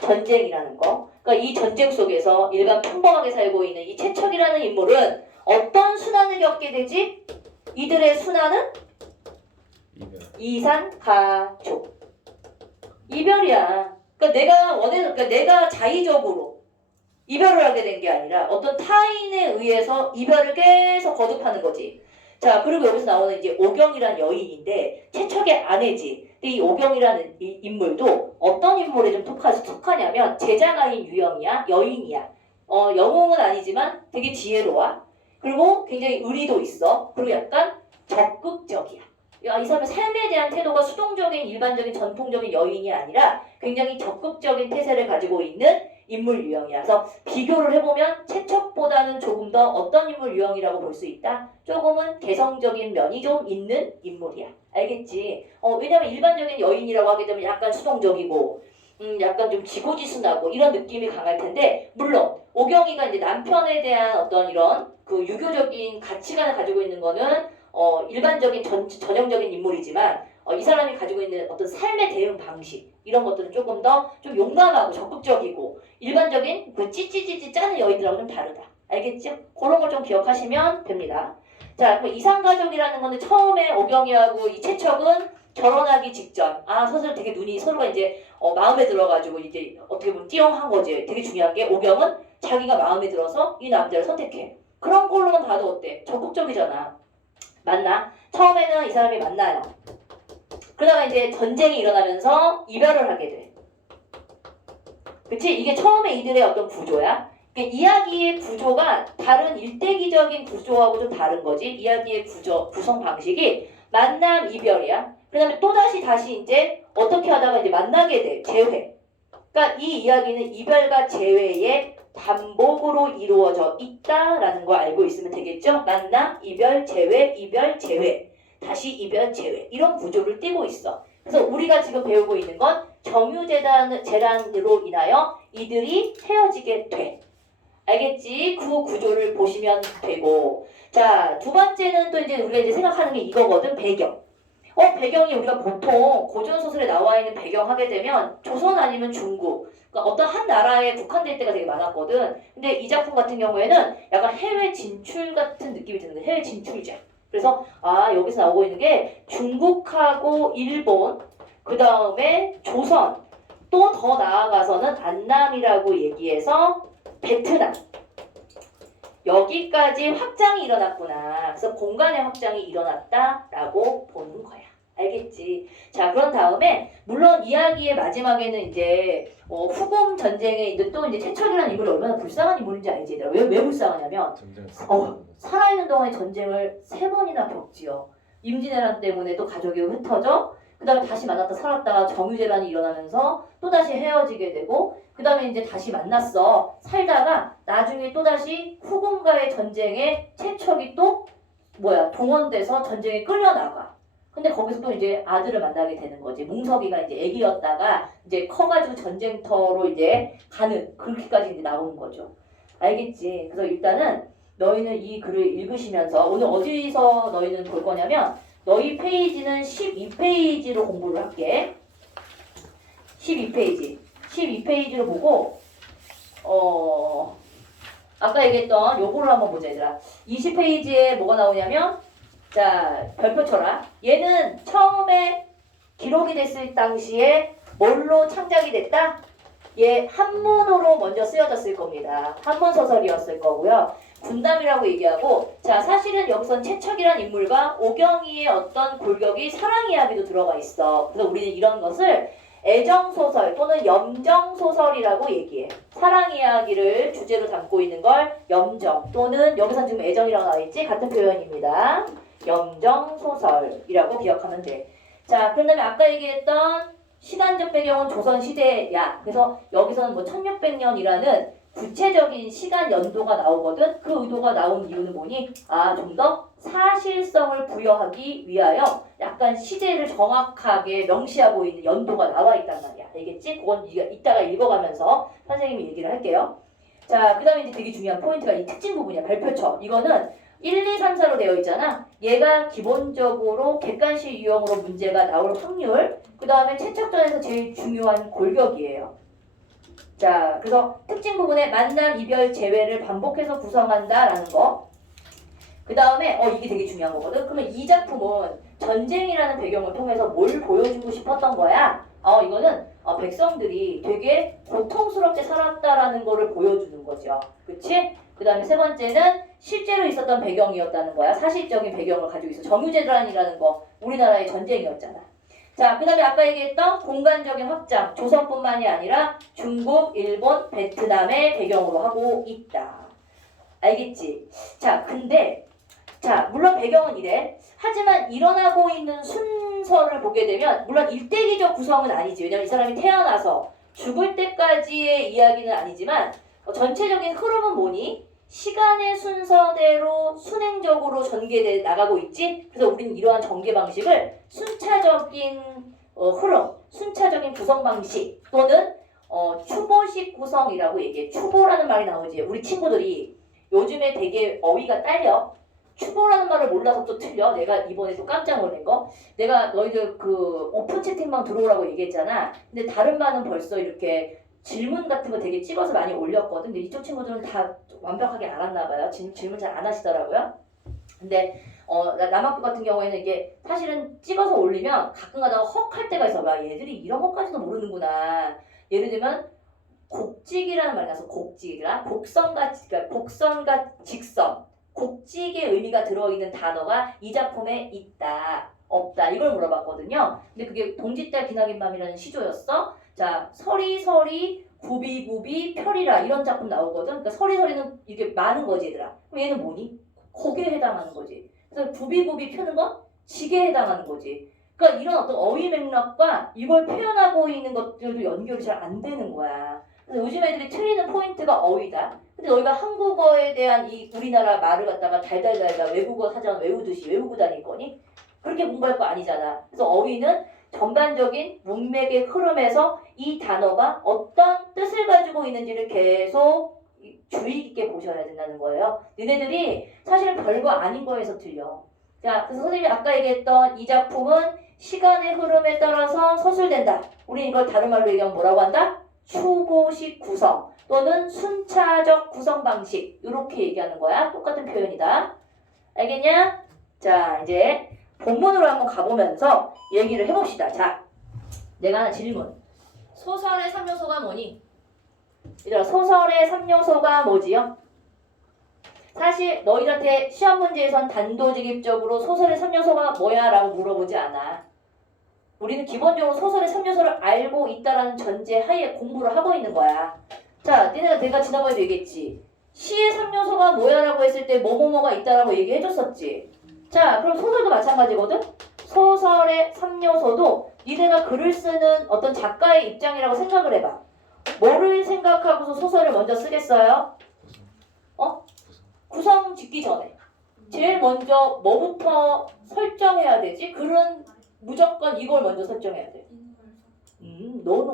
전쟁이라는 거. 그러니까 이 전쟁 속에서 일반 평범하게 살고 있는 이 채척이라는 인물은 어떤 순환을 겪게 되지? 이들의 순환은 이별. 이산가족. 이별이야. 그러니까 내가 자의적으로 이별을 하게 된 게 아니라 어떤 타인에 의해서 이별을 계속 거듭하는 거지. 자, 그리고 여기서 나오는 이제 오경이란 여인인데 채척의 아내지. 근데 이 오경이라는 이 인물도 어떤 인물에 좀 속하냐면 제자가인 유형이야, 여인이야. 영웅은 아니지만 되게 지혜로워. 그리고 굉장히 의리도 있어. 그리고 약간 적극적이야. 이 사람의 삶에 대한 태도가 수동적인 일반적인 전통적인 여인이 아니라 굉장히 적극적인 태세를 가지고 있는 인물 유형이야. 그래서 비교를 해보면 채척보다는 조금 더 어떤 인물 유형이라고 볼 수 있다? 조금은 개성적인 면이 좀 있는 인물이야. 알겠지? 왜냐면 일반적인 여인이라고 하게 되면 약간 수동적이고 약간 좀 지고지순하고 이런 느낌이 강할 텐데 물론 오경이가 이제 남편에 대한 어떤 이런 그 유교적인 가치관을 가지고 있는 거는 일반적인 전형적인 인물이지만 이 사람이 가지고 있는 어떤 삶의 대응 방식 이런 것들은 조금 더 좀 용감하고 적극적이고 일반적인 그 찌찌찌찌 짜는 여인들하고는 다르다. 알겠죠? 그런 걸 좀 기억하시면 됩니다. 자, 그럼 이산가족이라는 건데 처음에 오경이하고 이 채척은 결혼하기 직전 서로 되게 눈이 서로가 이제 마음에 들어가지고 이제 어떻게 보면 띠용한 거지. 되게 중요한 게 오경은 자기가 마음에 들어서 이 남자를 선택해. 그런 걸로만 봐도 어때? 적극적이잖아. 맞나? 처음에는 이 사람이 만나요. 그러다가 이제 전쟁이 일어나면서 이별을 하게 돼. 그치? 이게 처음에 이들의 어떤 구조야. 그러니까 이야기의 구조가 다른 일대기적인 구조하고 좀 다른 거지. 이야기의 구성 방식이 만남, 이별이야. 그 다음에 다시 이제 어떻게 하다가 이제 만나게 돼. 재회. 그러니까 이 이야기는 이별과 재회의 반복으로 이루어져 있다라는 걸 알고 있으면 되겠죠? 만남, 이별, 재회, 다시 이별, 재회 이런 구조를 띠고 있어. 그래서 우리가 지금 배우고 있는 건 정유재란으로 인하여 이들이 헤어지게 돼. 알겠지? 그 구조를 보시면 되고 자, 두 번째는 또 이제 우리가 이제 생각하는 게 이거거든. 배경. 배경이 우리가 보통 고전소설에 나와 있는 배경 하게 되면 조선 아니면 중국 그러니까 어떤 한 나라에 국한될 때가 되게 많았거든. 근데 이 작품 같은 경우에는 약간 해외 진출 같은 느낌이 드는 거야. 해외 진출자. 그래서 여기서 나오고 있는 게 중국하고 일본 그 다음에 조선 또 더 나아가서는 안남이라고 얘기해서 베트남 여기까지 확장이 일어났구나. 그래서 공간의 확장이 일어났다라고 보는 거야. 알겠지? 자, 그런 다음에 물론 이야기의 마지막에는 이제 후금 전쟁에 이제 또 이제 채척이라는 인물이 얼마나 불쌍한 인물인지 알지? 얘들아. 왜 불쌍하냐면 살아있는 동안에 전쟁을 3번이나 겪지요. 임진왜란 때문에 또 가족이 흩어져. 그 다음에 다시 만났다 살았다가 정유재란이 일어나면서 또다시 헤어지게 되고 그 다음에 이제 다시 만났어. 살다가 나중에 또다시 후금과의 전쟁에 채척이 또 동원돼서 전쟁에 끌려나가. 근데 거기서 또 이제 아들을 만나게 되는 거지. 뭉석이가 이제 애기였다가 이제 커가지고 전쟁터로 이제 가는 그렇게까지 이제 나오는 거죠. 알겠지? 그래서 일단은 너희는 이 글을 읽으시면서 오늘 어디서 너희는 볼 거냐면 너희 페이지는 12페이지로 공부를 할게. 12페이지. 12페이지로 보고 아까 얘기했던 요거를 한번 보자 얘들아. 20페이지에 뭐가 나오냐면 자, 별표 쳐라. 얘는 처음에 기록이 됐을 당시에 뭘로 창작이 됐다? 얘 한문으로 먼저 쓰여졌을 겁니다. 한문 소설이었을 거고요. 군담이라고 얘기하고 자, 사실은 여기선 채척이란 인물과 오경이의 어떤 골격이 사랑 이야기도 들어가 있어. 그래서 우리는 이런 것을 애정소설 또는 염정소설이라고 얘기해. 사랑 이야기를 주제로 담고 있는 걸 염정 또는 여기선 지금 애정이라고 나와있지? 같은 표현입니다. 염정소설이라고 기억하면 돼. 자, 그런 다음에 아까 얘기했던 시간적 배경은 조선시대야. 그래서 여기서는 1600년이라는 구체적인 시간 연도가 나오거든. 그 의도가 나온 이유는 뭐니? 좀 더 사실성을 부여하기 위하여 약간 시대를 정확하게 명시하고 있는 연도가 나와 있단 말이야. 알겠지? 있겠지? 그건 이따가 읽어가면서 선생님이 얘기를 할게요. 자, 그 다음에 이제 되게 중요한 포인트가 이 특징 부분이야. 발표처. 이거는 1, 2, 3, 4로 되어 있잖아. 얘가 기본적으로 객관식 유형으로 문제가 나올 확률, 그 다음에 채착전에서 제일 중요한 골격이에요. 자, 그래서 특징 부분에 만남, 이별, 재회를 반복해서 구성한다라는 거. 그 다음에 이게 되게 중요한 거거든. 그러면 이 작품은 전쟁이라는 배경을 통해서 뭘 보여주고 싶었던 거야? 이거는 백성들이 되게 고통스럽게 살았다라는 거를 보여주는 거죠. 그치? 그 다음에 세 번째는 실제로 있었던 배경이었다는 거야. 사실적인 배경을 가지고 있어. 정유재란이라는 거 우리나라의 전쟁이었잖아. 자, 그 다음에 아까 얘기했던 공간적인 확장. 조선뿐만이 아니라 중국, 일본, 베트남의 배경으로 하고 있다. 알겠지? 자, 근데 물론 배경은 이래. 하지만 일어나고 있는 순서를 보게 되면 물론 일대기적 구성은 아니지. 왜냐면 이 사람이 태어나서 죽을 때까지의 이야기는 아니지만 전체적인 흐름은 뭐니? 시간의 순서대로 순행적으로 전개돼 나가고 있지. 그래서 우리는 이러한 전개 방식을 순차적인 흐름, 순차적인 구성 방식 또는 추보식 구성이라고 얘기해. 추보라는 말이 나오지. 우리 친구들이 요즘에 되게 어휘가 딸려. 추보라는 말을 몰라서 또 틀려. 내가 이번에 또 깜짝 놀란 거. 내가 너희들 그 오픈 채팅방 들어오라고 얘기했잖아. 근데 다른 반은 벌써 이렇게 질문 같은 거 되게 찍어서 많이 올렸거든. 근데 이쪽 친구들은 다 완벽하게 알았나 봐요. 질문 잘 안 하시더라고요. 근데 남학교 같은 경우에는 이게 사실은 찍어서 올리면 가끔 가다가 헉 할 때가 있어. 봐. 얘들이 이런 것까지도 모르는구나. 예를 들면 곡직이라는 말이 나서 곡직이라 그러니까 곡선과 직선. 곡직의 의미가 들어있는 단어가 이 작품에 있다, 없다 이걸 물어봤거든요. 근데 그게 동짓달 기나긴 밤이라는 시조였어. 자, 서리서리, 구비구비, 펼이라 이런 작품 나오거든. 그러니까 서리서리는 이게 많은 거지 얘들아. 그럼 얘는 뭐니? 곡에 해당하는 거지. 그래서 구비구비 펴는 건 직에 해당하는 거지. 그러니까 이런 어떤 어휘 맥락과 이걸 표현하고 있는 것들도 연결이 잘 안 되는 거야. 그래서 요즘 애들이 틀리는 포인트가 어휘다. 근데 너희가 한국어에 대한 이 우리나라 말을 갖다가 달달달달 외국어 사전 외우듯이 외우고 다닐 거니? 그렇게 공부할 거 아니잖아. 그래서 어휘는 전반적인 문맥의 흐름에서 이 단어가 어떤 뜻을 가지고 있는지를 계속 주의 깊게 보셔야 된다는 거예요. 너네들이 사실은 별거 아닌 거에서 틀려. 자, 그래서 선생님이 아까 얘기했던 이 작품은 시간의 흐름에 따라서 서술된다. 우리 이걸 다른 말로 얘기하면 뭐라고 한다? 추보식 구성 또는 순차적 구성 방식 이렇게 얘기하는 거야. 똑같은 표현이다. 알겠냐? 자, 이제 본문으로 한번 가보면서 얘기를 해봅시다. 자, 내가 하나 질문. 소설의 3요소가 뭐니? 얘들아, 소설의 3요소가 뭐지요? 사실 너희한테 시험 문제에선 단도직입적으로 소설의 3요소가 뭐야? 라고 물어보지 않아. 우리는 기본적으로 소설의 3요소를 알고 있다라는 전제 하에 공부를 하고 있는 거야. 자, 내가 지난번에도 얘기했지. 시의 3요소가 뭐야? 라고 했을 때 뭐뭐뭐가 있다라고 얘기해줬었지. 자, 그럼 소설도 마찬가지거든? 소설의 3요소도 니네가 글을 쓰는 어떤 작가의 입장이라고 생각을 해봐. 뭐를 생각하고서 소설을 먼저 쓰겠어요? 구성 짓기 전에. 제일 먼저 뭐부터 설정해야 되지? 글은 무조건 이걸 먼저 설정해야 돼. 노.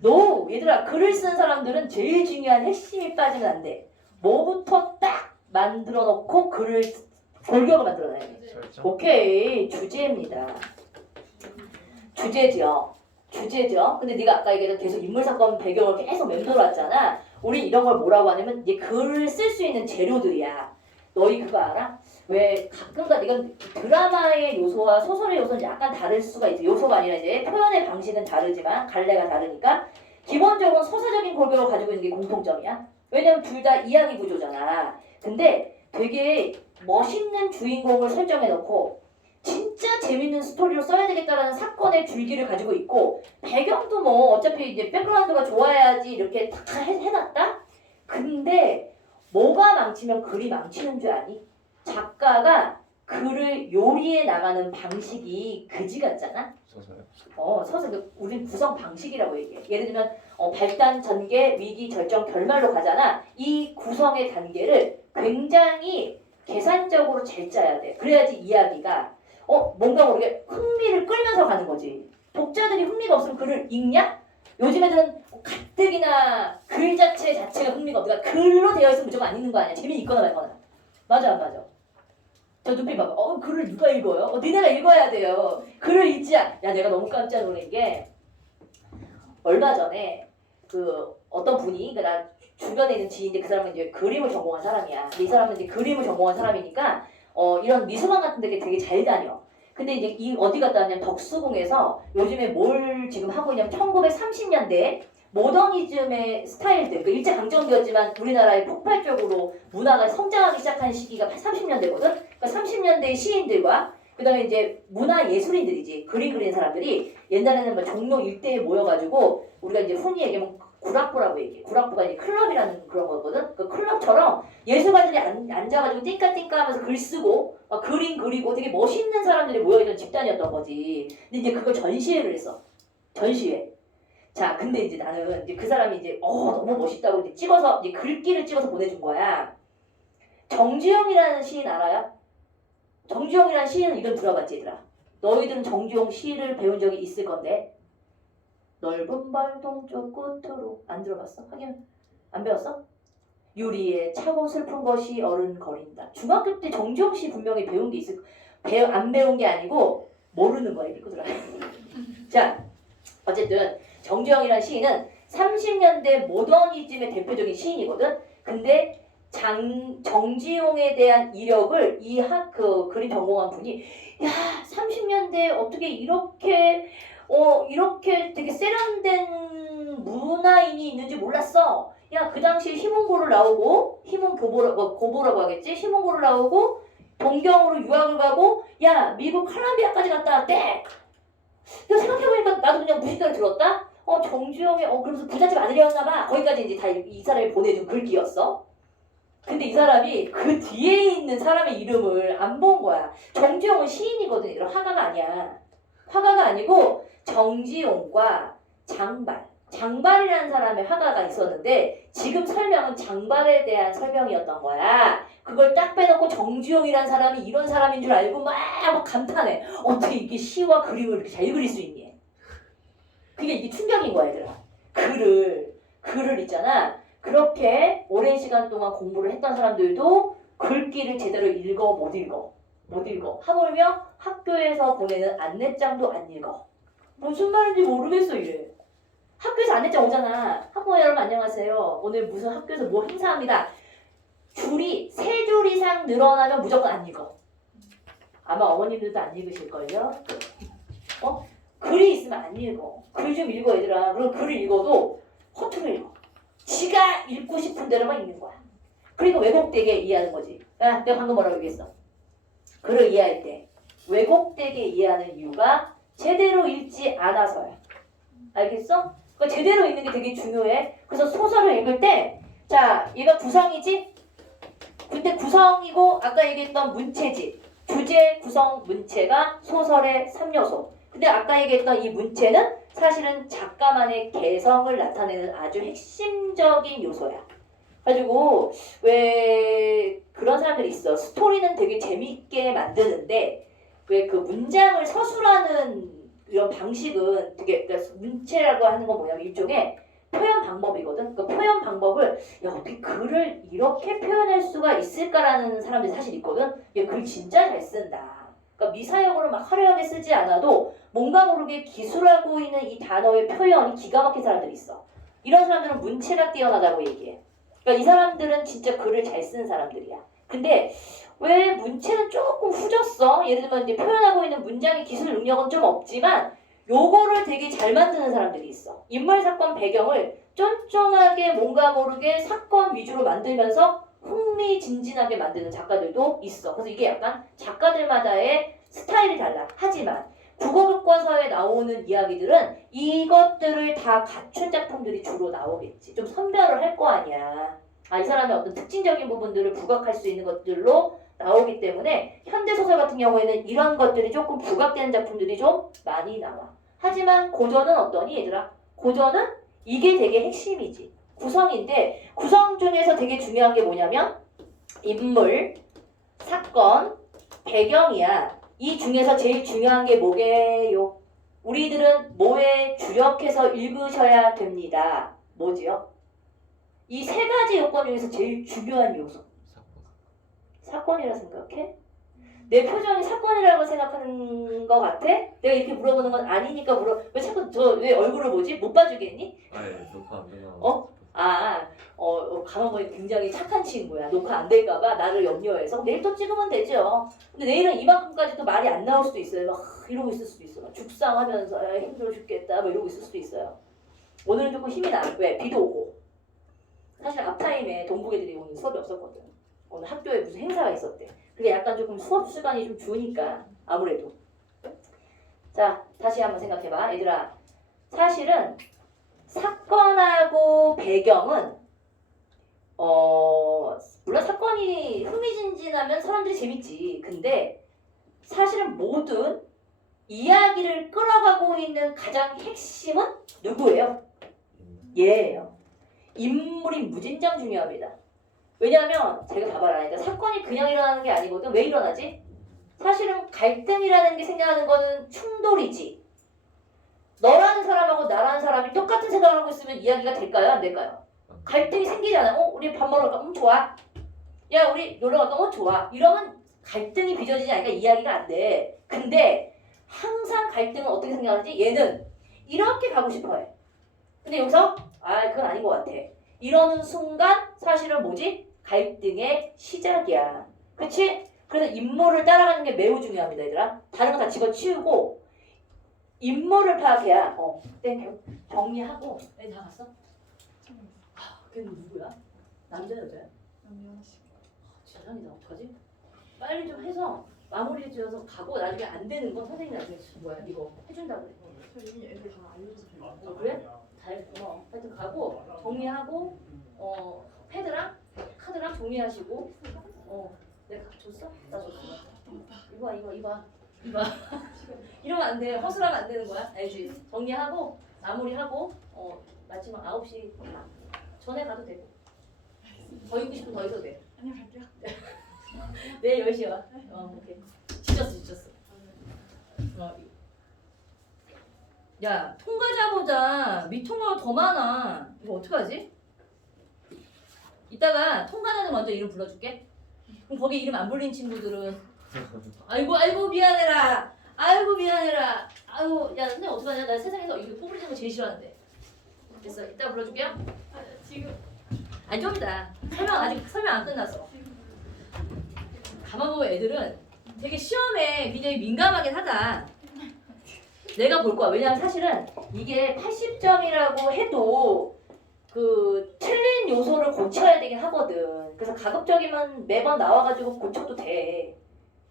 노. 얘들아, 글을 쓴 사람들은 제일 중요한 핵심이 빠지면 안 돼. 뭐부터 딱 만들어 놓고 글을 골격을 만들어 놔야 돼. 오케이, 주제입니다. 주제죠. 근데 네가 아까 얘기했던 계속 인물 사건 배경을 계속 맴돌았잖아. 우리 이런 걸 뭐라고 하냐면 이제 글을 쓸 수 있는 재료들이야. 너희 그거 알아? 왜 가끔가 이건 드라마의 요소와 소설의 요소는 약간 다를 수가 있어. 요소가 아니라 이제 표현의 방식은 다르지만 갈래가 다르니까 기본적으로 서사적인 골격을 가지고 있는 게 공통점이야. 왜냐면 둘 다 이야기 구조잖아. 근데 되게 멋있는 주인공을 설정해놓고 진짜 재밌는 스토리로 써야 되겠다라는 사건의 줄기를 가지고 있고 배경도 뭐 어차피 이제 백그라운드가 좋아야지 이렇게 다 해놨다? 근데 뭐가 망치면 글이 망치는 줄 아니? 작가가 글을 요리해 나가는 방식이 그지 같잖아? 서서요? 서서 우린 구성 방식이라고 얘기해. 예를 들면 발단, 전개, 위기, 절정, 결말로 가잖아. 이 구성의 단계를 굉장히 계산적으로 잘 짜야 돼. 그래야지 이야기가 뭔가 모르게 흥미를 끌면서 읽으면서 가는 거지. 독자들이 흥미가 없으면 글을 읽냐? 요즘 애들은 가뜩이나 글 자체가 흥미가 없으니까 글로 되어 있으면 무조건 안 읽는 거 아니야. 재미있거나 말거나. 맞아 안 맞아? 저 눈빛 봐봐. 글을 누가 읽어요? 니네가 읽어야 돼요. 글을 읽지 야 내가 너무 깜짝 놀란 게 얼마 전에 그 어떤 분이 나 주변에 있는 지인인데 그 사람은 이제 그림을 전공한 사람이야. 이 사람은 이제 그림을 전공한 사람이니까 이런 미술관 같은 데 되게 잘 다녀. 근데 이제 이 어디 갔다 왔냐면 덕수궁에서 요즘에 뭘 지금 하고 있냐면 1930년대 모더니즘의 스타일들, 그 일제강점기였지만 우리나라의 폭발적으로 문화가 성장하기 시작한 시기가 30년대거든. 그러니까 30년대 시인들과 그다음에 이제 문화 예술인들이지 그림 그리는 사람들이 옛날에는 뭐 종로 일대에 모여가지고 우리가 이제 흔히 얘기하면 구락부라고 얘기해. 구락부가 이제 클럽이라는 그런 거거든. 그 클럽처럼 예술가들이 앉아가지고 띵까띵까 하면서 글 쓰고 막 그림 그리고 되게 멋있는 사람들이 모여있던 집단이었던 거지. 근데 이제 그걸 전시회를 했어. 전시회. 자, 근데 이제 나는 이제 그 사람이 이제 너무 멋있다고 이제 찍어서 이제 글귀를 찍어서 보내준 거야. 정주영이라는 시인 알아요? 정주영이라는 시인은 이름 들어봤지 얘들아? 너희들은 정주영 시를 배운 적이 있을 건데 넓은 발 동쪽 끝으로 안 들어봤어? 하긴 안 배웠어? 유리에 차고 슬픈 것이 어른거린다. 중학교 때 정주영 씨 분명히 배운 게 있을 안 배운 게 아니고 모르는 거야 이거들아. 자, 어쨌든 정주영이라는 시인은 30년대 모더니즘의 대표적인 시인이거든. 근데 정지용에 대한 이력을 이 그 그림 전공한 분이 야 30년대 어떻게 이렇게 되게 세련된 문화인이 있는지 몰랐어. 야 그 당시에 희문고를 나오고 고보라고 하겠지. 희문고를 나오고 동경으로 유학을 가고 야 미국 컬럼비아까지 갔다 왔대. 이거 생각해보니까 나도 그냥 무식하게 들었다. 정주영의 그래서 부잣집 아들이었나봐. 거기까지 이제 다 이 사람이 보내준 글귀였어. 근데 이 사람이 그 뒤에 있는 사람의 이름을 안 본 거야. 정주영은 시인이거든. 이런 화가가 아니야. 화가가 아니고 정지용과 장발이라는 사람의 화가가 있었는데 지금 설명은 장발에 대한 설명이었던 거야. 그걸 딱 빼놓고 정주영이라는 사람이 이런 사람인 줄 알고 막 감탄해. 어떻게 이게 시와 그림을 이렇게 잘 그릴 수 있니? 이게 충격인 거야 얘들아. 글을 있잖아. 그렇게 오랜 시간 동안 공부를 했던 사람들도 글귀를 제대로 읽어 못 읽어. 하물며 학교에서 보내는 안내장도 안 읽어. 무슨 말인지 모르겠어 이래. 학교에서 안내장 오잖아. 학부모 여러분 안녕하세요. 오늘 무슨 학교에서 뭐 행사합니다. 줄이 3줄 이상 늘어나면 무조건 안 읽어. 아마 어머님들도 안 읽으실걸요? 글이 있으면 안 읽어. 글 좀 읽어 얘들아. 그리고 글을 읽어도 허투루 읽어. 지가 읽고 싶은 대로만 읽는 거야. 그러니까 왜곡되게 이해하는 거지. 내가 방금 뭐라고 얘기했어? 글을 이해할 때 왜곡되게 이해하는 이유가 제대로 읽지 않아서야. 알겠어? 그러니까 제대로 읽는 게 되게 중요해. 그래서 소설을 읽을 때 자, 얘가 구성이지? 근데 구성이고 아까 얘기했던 문체지. 주제, 구성, 문체가 소설의 3요소. 근데 아까 얘기했던 이 문체는 사실은 작가만의 개성을 나타내는 아주 핵심적인 요소야. 가지고 왜 그런 사람들이 있어. 스토리는 되게 재밌게 만드는데 왜 그 문장을 서술하는 이런 방식은 되게 그러니까 문체라고 하는 건 뭐냐면 일종의 표현 방법이거든. 그 표현 방법을 야 어떻게 글을 이렇게 표현할 수가 있을까라는 사람들이 사실 있거든. 야 글 진짜 잘 쓴다. 그러니까 미사역으로 막 화려하게 쓰지 않아도 뭔가 모르게 기술하고 있는 이 단어의 표현이 기가 막힌 사람들이 있어. 이런 사람들은 문체가 뛰어나다고 얘기해. 그러니까 이 사람들은 진짜 글을 잘 쓰는 사람들이야. 근데 왜 문체는 조금 후졌어? 예를 들면 이제 표현하고 있는 문장의 기술 능력은 좀 없지만 요거를 되게 잘 만드는 사람들이 있어. 인물 사건 배경을 쫀쫀하게 뭔가 모르게 사건 위주로 만들면서 흥미진진하게 만드는 작가들도 있어. 그래서 이게 약간 작가들마다의 스타일이 달라. 하지만 국어교과서에 나오는 이야기들은 이것들을 다 갖춘 작품들이 주로 나오겠지. 좀 선별을 할 거 아니야. 이 사람의 어떤 특징적인 부분들을 부각할 수 있는 것들로 나오기 때문에 현대소설 같은 경우에는 이런 것들이 조금 부각되는 작품들이 좀 많이 나와. 하지만 고전은 어떠니 얘들아? 고전은 이게 되게 핵심이지. 구성인데 구성 중에서 되게 중요한 게 뭐냐면 인물, 사건, 배경이야. 이 중에서 제일 중요한 게 뭐게요? 우리들은 뭐에 주력해서 읽으셔야 됩니다. 뭐지요? 이 세 가지 요건 중에서 제일 중요한 요소. 사건. 사건이라 생각해? 내 표정이 사건이라고 생각하는 것 같아? 내가 이렇게 물어보는 건 아니니까 왜 자꾸 왜 얼굴을 보지? 못 봐주겠니? 아예 녹화 안 되나? 어? 강원범이 굉장히 착한 친구야. 녹화 안 될까봐 나를 염려해서 내일 또 찍으면 되죠. 근데 내일은 이만큼까지도 말이 안 나올 수도 있어요. 막 이러고 있을 수도 있어. 막 죽상하면서 힘들어 죽겠다. 막 이러고 있을 수도 있어요. 오늘은 조금 힘이 나. 왜? 비도 오고. 사실 앞타임에 동북애들이 오늘 수업이 없었거든. 오늘 학교에 무슨 행사가 있었대. 그게 약간 조금 수업 시간이 좀 주니까 아무래도. 자, 다시 한번 생각해봐. 얘들아, 사실은 사건하고 배경은 물론 사건이 흥미진진하면 사람들이 재밌지. 근데 사실은 모든 이야기를 끌어가고 있는 가장 핵심은 누구예요? 얘예요. 인물이 무진장 중요합니다. 왜냐하면 제가 봐봐라. 그러니까 사건이 그냥 일어나는 게 아니거든. 왜 일어나지? 사실은 갈등이라는 게 생겨나는 거는 충돌이지. 너라는 사람하고 나라는 사람이 똑같은 생각을 하고 있으면 이야기가 될까요? 안 될까요? 갈등이 생기잖아. 우리 밥 먹으러 갈까? 좋아. 야, 우리 놀러 갈까? 좋아. 이러면 갈등이 빚어지지 않으니까 이야기가 안 돼. 근데 항상 갈등은 어떻게 생각하지? 얘는 이렇게 가고 싶어 해. 근데 여기서 그건 아닌 것 같아. 이러는 순간 사실은 뭐지? 갈등의 시작이야. 그치? 그래서 인물을 따라가는 게 매우 중요합니다, 얘들아. 다른 거 다 집어치우고 인물을 파악해야 땡큐. 정리하고 애 다 갔어? 걔는 누구야? 남자 여자야? 연미연 씨. 재산이다. 어떡하지? 빨리 좀 해서 마무리 지어서 가고 나중에 안 되는 건 선생님이 나중에 뭐야 이거 해준다고 그래. 저 이미 애들 다 알려줘서 그래? 다 했구나. 하여튼 가고 정리하고 패드랑 카드랑 정리하시고 내가 줬어? 나 줬어. 이봐. 이러면 안 돼. 허술하면 안 되는 거야. 알지? 정리하고 마무리하고 마지막 9시 전에 가도 되고 더 있고 싶으면 더 있어도 돼. 아니요 갈게요. 내일 10시에 와. 오케이. 지쳤어. 야, 통과자보다 미통과가 더 많아. 이거 어떡하지? 이따가 통과자는 먼저 이름 불러줄게. 그럼 거기 이름 안 불린 친구들은 아이고 미안해라. 야, 선생님 어떡하냐? 나 세상에서 이거 꼬부리는 거 제일 싫어하는데. 됐어. 이따 불러줄게요. 지금 좀 이따. 아직 설명 안 끝났어. 가만 보면 애들은 되게 시험에 굉장히 민감하긴 하다. 내가 볼 거야. 왜냐면 사실은 이게 80점이라고 해도 그 틀린 요소를 고쳐야 되긴 하거든. 그래서 가급적이면 매번 나와가지고 고쳐도 돼.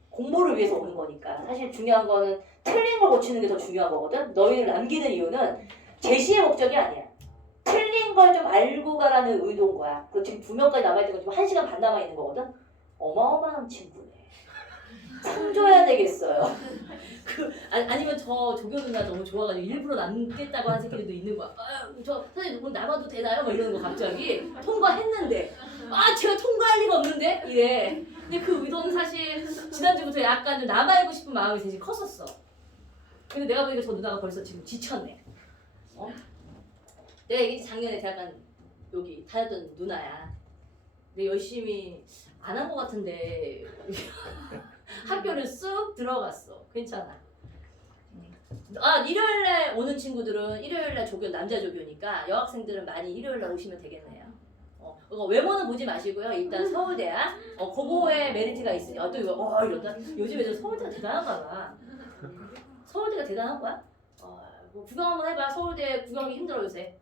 공부를 위해서 오는 거니까. 사실 중요한 거는 틀린 걸 고치는 게 더 중요한 거거든. 너희를 남기는 이유는 제시의 목적이 아니야. 틀린 걸 좀 알고 가라는 의도인 거야. 그 지금 2명까지 남아있는 거 지금 1시간 반 남아있는 거거든. 어마어마한 친구네. 상 줘야 되겠어요. 아니면 저 조교 누나 너무 좋아가지고 일부러 남겠다고 하는 새끼들도 있는 거야. 저 선생님 오늘 남아도 되나요? 뭐 이러는 거 갑자기. 통과했는데 제가 통과할 리가 없는데? 이래. 근데 그 의도는 사실 지난주부터 약간 좀 남아있고 싶은 마음이 되게 컸었어. 근데 내가 보니까 저 누나가 벌써 지금 지쳤네. 내가 이게 작년에 대학간 여기 다녔던 누나야. 근데 열심히 안 한 것 같은데 학교를 쑥 들어갔어. 괜찮아. 일요일날 오는 친구들은 일요일날 조교 남자 조교니까 여학생들은 많이 일요일날 오시면 되겠네요. 외모는 보지 마시고요. 일단 서울대야. 그거에 메리트가 있으니 또 이거 이런다. 요즘 애들 서울대가 대단한가 봐. 서울대가 대단한 거야? 뭐 구경 한번 해봐. 서울대 구경하기 힘들어 요새.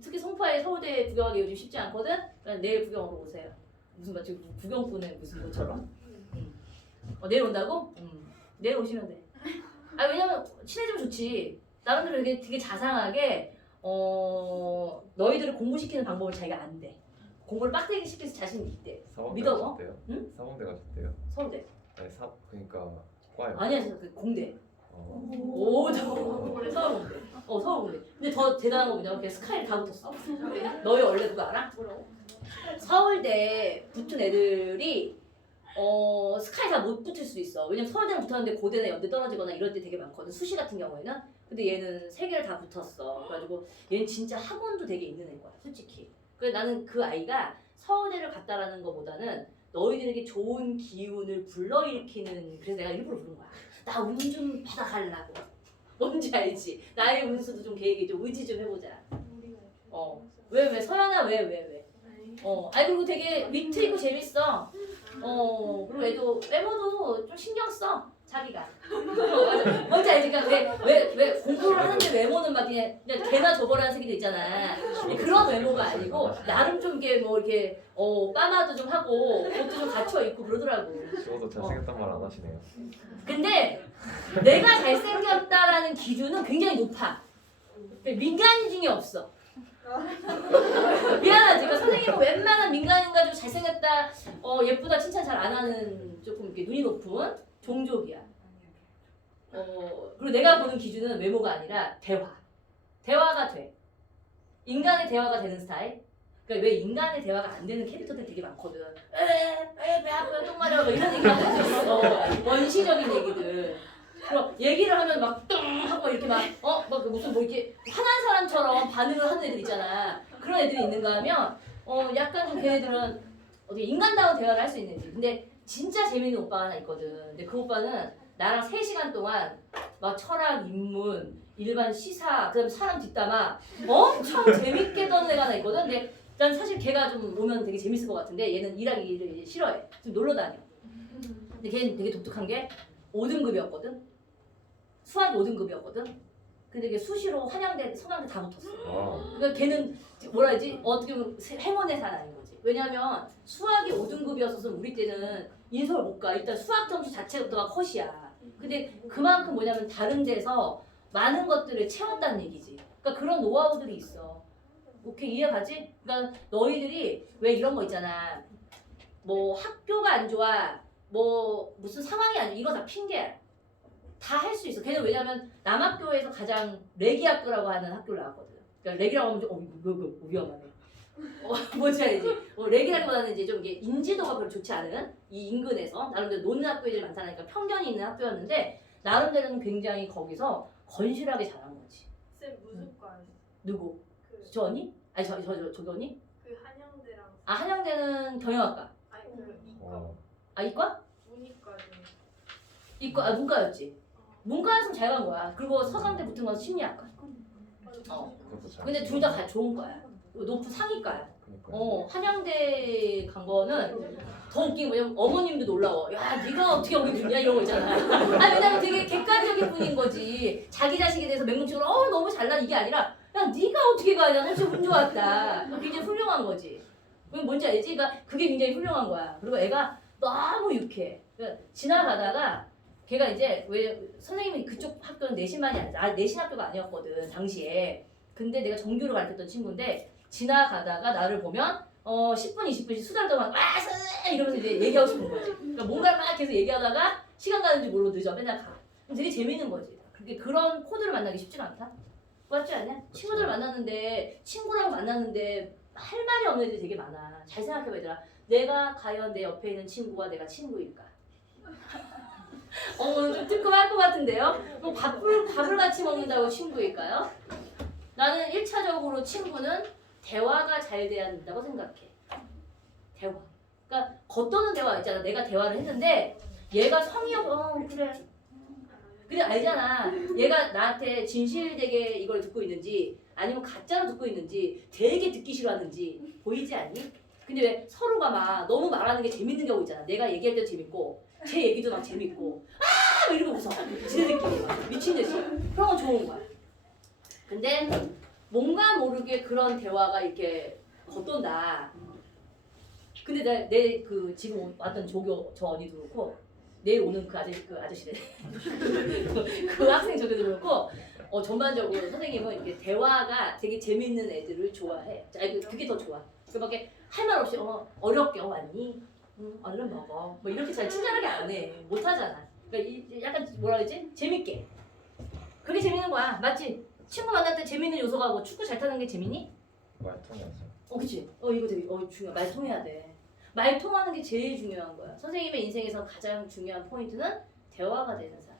특히 송파에 서울대 구경하기 요즘 쉽지 않거든. 그러니까 내일 구경으로 오세요. 무슨 마치 구경꾼의 무슨 것처럼. 내일 온다고? 내일 오시면 돼. 왜냐면 친해지면 좋지. 나름대로 되게 자상하게 너희들을 공부시키는 방법을 자기가 안 돼. 공부를 빡세게 시킬 자신이 있대. 사범대 믿어? 가셨대요? 응? 사범대 가셨대요? 서울대. 아니 그러니까 과요. 아니야, 그 공대. 어. 서울공대. 서울공대. 근데 더 대단한 거 뭐냐면 스카이 다 붙었어. 너희 원래 그거 알아? 서울대 붙은 애들이 스카이 다 못 붙을 수 있어. 왜냐면 서울대는 붙었는데 고대나 연대 떨어지거나 이럴 때 되게 많거든. 수시 같은 경우에는. 근데 얘는 세 개를 다 붙었어. 그래가지고 얘는 진짜 학원도 되게 있는 애인 거야, 솔직히. 그래서 나는 그 아이가 서울대를 갔다라는 것보다는 너희들에게 좋은 기운을 불러일으키는, 그래서 내가 일부러 부른 거야. 나 운 좀 받아가려고. 뭔지 알지? 나의 운수도 좀 계획이 좀 의지 좀 해보자. 왜 서연아 왜? 아니 그리고 되게 위트 있고 재밌어. 그리고 애도 외모도 좀 신경 써 자기가. 맞아. 뭔지 알지? 그러니까 왜 공부를 하는데 외모는 막 그냥 개나 저거라는 새끼들 있잖아. 그런 외모가 아니고 나름 좀 이렇게 뭐 이렇게 빠마도 좀 하고 옷도 좀 갖춰 입고 그러더라고. 저도 잘생겼단 말 안 하시네요. 근데 내가 잘생겼다라는 기준은 굉장히 높아. 민간인 중에 없어. 미안하지. 그러니까 선생님은 웬만한 민간인 가지고 잘생겼다, 예쁘다 칭찬 잘 안 하는 조금 이렇게 눈이 높은 종족이야. 그리고 내가 보는 기준은 외모가 아니라 대화가 돼. 인간의 대화가 되는 스타일. 그러니까 왜 인간의 대화가 안 되는 캐릭터들 되게 많거든. 배 아프면 똥 마려 이런 얘기 하는 거 있어. 원시적인 얘기들. 그럼 얘기를 하면 막 뚱 하고 이렇게 막 무슨 뭐 이렇게 화난 사람처럼 반응을 하는 애들 있잖아. 그런 애들이 있는가 하면 약간 좀 걔네들은 어떻게 인간다운 대화를 할 수 있는지. 근데 진짜 재밌는 오빠가 하나 있거든. 근데 그 오빠는 나랑 3시간 동안 막 철학, 인문, 일반 시사, 그다음 사람 뒷담화 엄청 재밌게 떠는 애가 하나 있거든. 근데 난 사실 걔가 좀 오면 되게 재밌을 것 같은데 얘는 일하기를 싫어해. 좀 놀러 다녀. 근데 걔는 되게 독특한 게 5등급이었거든. 수학이 5등급이었거든. 근데 걔 수시로 한양대, 서강대 다 붙었어. 그러니까 걔는 뭐라 해야지? 어떻게 보면 행운의 사람인 거지. 왜냐면 수학이 5등급이었어서 우리 때는 인서울 못 가. 일단 수학 점수 자체부터가 컷이야. 근데 그만큼 뭐냐면 다른 데서 많은 것들을 채웠다는 얘기지. 그러니까 그런 노하우들이 있어. 오케이, 이해가지? 그러니까 너희들이 왜 이런 거 있잖아. 뭐 학교가 안 좋아. 뭐 무슨 상황이 안 좋아. 이거 다 핑계야. 다 할 수 있어. 걔는 왜냐면 남학교에서 가장 레기 학교라고 하는 학교를 나왔거든. 그러니까 레기라고 하면 좀 위험하네. 뭔지 알지? 레기라기보다는 이제 좀 이게 인지도가 별로 좋지 않은 이 인근에서 나름대로 노는 학교들이 많다니까 편견이 있는 학교였는데 나름대로는 굉장히 거기서 건실하게 자란 거지. 쌤 무슨 과였어? 누구? 그, 저 언니? 아니 저기 언니? 그 한양대랑 한양대는 경영학과. 아니 그 이과 이과? 문이과 중 이과 문과였지. 문과였으면 잘 간 거야. 그리고 서강대 붙은 건 심리학과. 그것도 잘. 근데 둘 다 좋은 거야. 높은 상위과야. 그러니까요. 한양대 간 거는 더 웃긴 게 뭐냐면 어머님도 놀라워. 야, 네가 어떻게 여기 붙냐 이런 거 있잖아. 왜냐면 되게 객관적인 분인 거지. 자기 자식에 대해서 맹목적으로 너무 잘나 이게 아니라 야, 네가 어떻게 가냐. 사실 운 좋았다. 굉장히 훌륭한 거지. 그게 뭔지 알지? 그러니까 그게 굉장히 훌륭한 거야. 그리고 애가 너무 유쾌해. 그러니까 지나가다가 걔가 이제 왜 선생님이 그쪽 학교는 내신만이 아니라 내신 학교가 아니었거든 당시에. 근데 내가 정규를 가르쳤던 친구인데 지나가다가 나를 보면 10분 20분씩 수다를 떠면 이러면서 이제 얘기하고 싶은 거지. 그러니까 뭔가를 막 계속 얘기하다가 시간 가는지 모르고 늦어 맨날 가. 그럼 되게 재밌는 거지. 그게 그런 코드를 만나기 쉽지가 않다. 맞지 않냐? 친구들 만났는데 친구랑 만났는데 할 말이 없는 애들이 되게 많아. 잘 생각해봐 얘들아. 내가 과연 내 옆에 있는 친구와 내가 친구일까? 좀 뜨끔할 것 같은데요? 뭐 밥을 같이 먹는다고 친구일까요? 나는 1차적으로 친구는 대화가 잘 돼야 된다고 생각해. 대화. 그러니까 겉도는 대화 있잖아. 내가 대화를 했는데 얘가 성의 그래. 근데 알잖아. 얘가 나한테 진실되게 이걸 듣고 있는지 아니면 가짜로 듣고 있는지 되게 듣기 싫어하는지 보이지 않니? 근데 왜 서로가 막 너무 말하는 게 재밌는 경우 있잖아. 내가 얘기할 때도 재밌고 제 얘기도 막 재밌고 막 이러고 웃어. 지네들끼리 막 미친 듯이. 그런 건 좋은 거야. 근데 뭔가 모르게 그런 대화가 이렇게 겉돈다. 근데 내 그 지금 왔던 저 언니도 그렇고 내일 오는 그 아저씨래. 그 학생 저기도 그렇고 전반적으로 선생님은 이렇게 대화가 되게 재밌는 애들을 좋아해. 그게 더 좋아. 그밖에 할 말 없이 어렵게 왔니? 얼른 먹어. 뭐 이렇게 잘 친절하게 안 해. 못 하잖아. 그러니까 약간 뭐라 그러지? 재밌게. 그게 재밌는 거야. 맞지? 친구 만날 때 재밌는 요소가 뭐 축구 잘 타는 게 재밌니? 말 통해서. 그치. 이거 되게 중요해. 말 통해야 돼. 말 통하는 게 제일 중요한 거야. 선생님의 인생에서 가장 중요한 포인트는 대화가 되는 사람.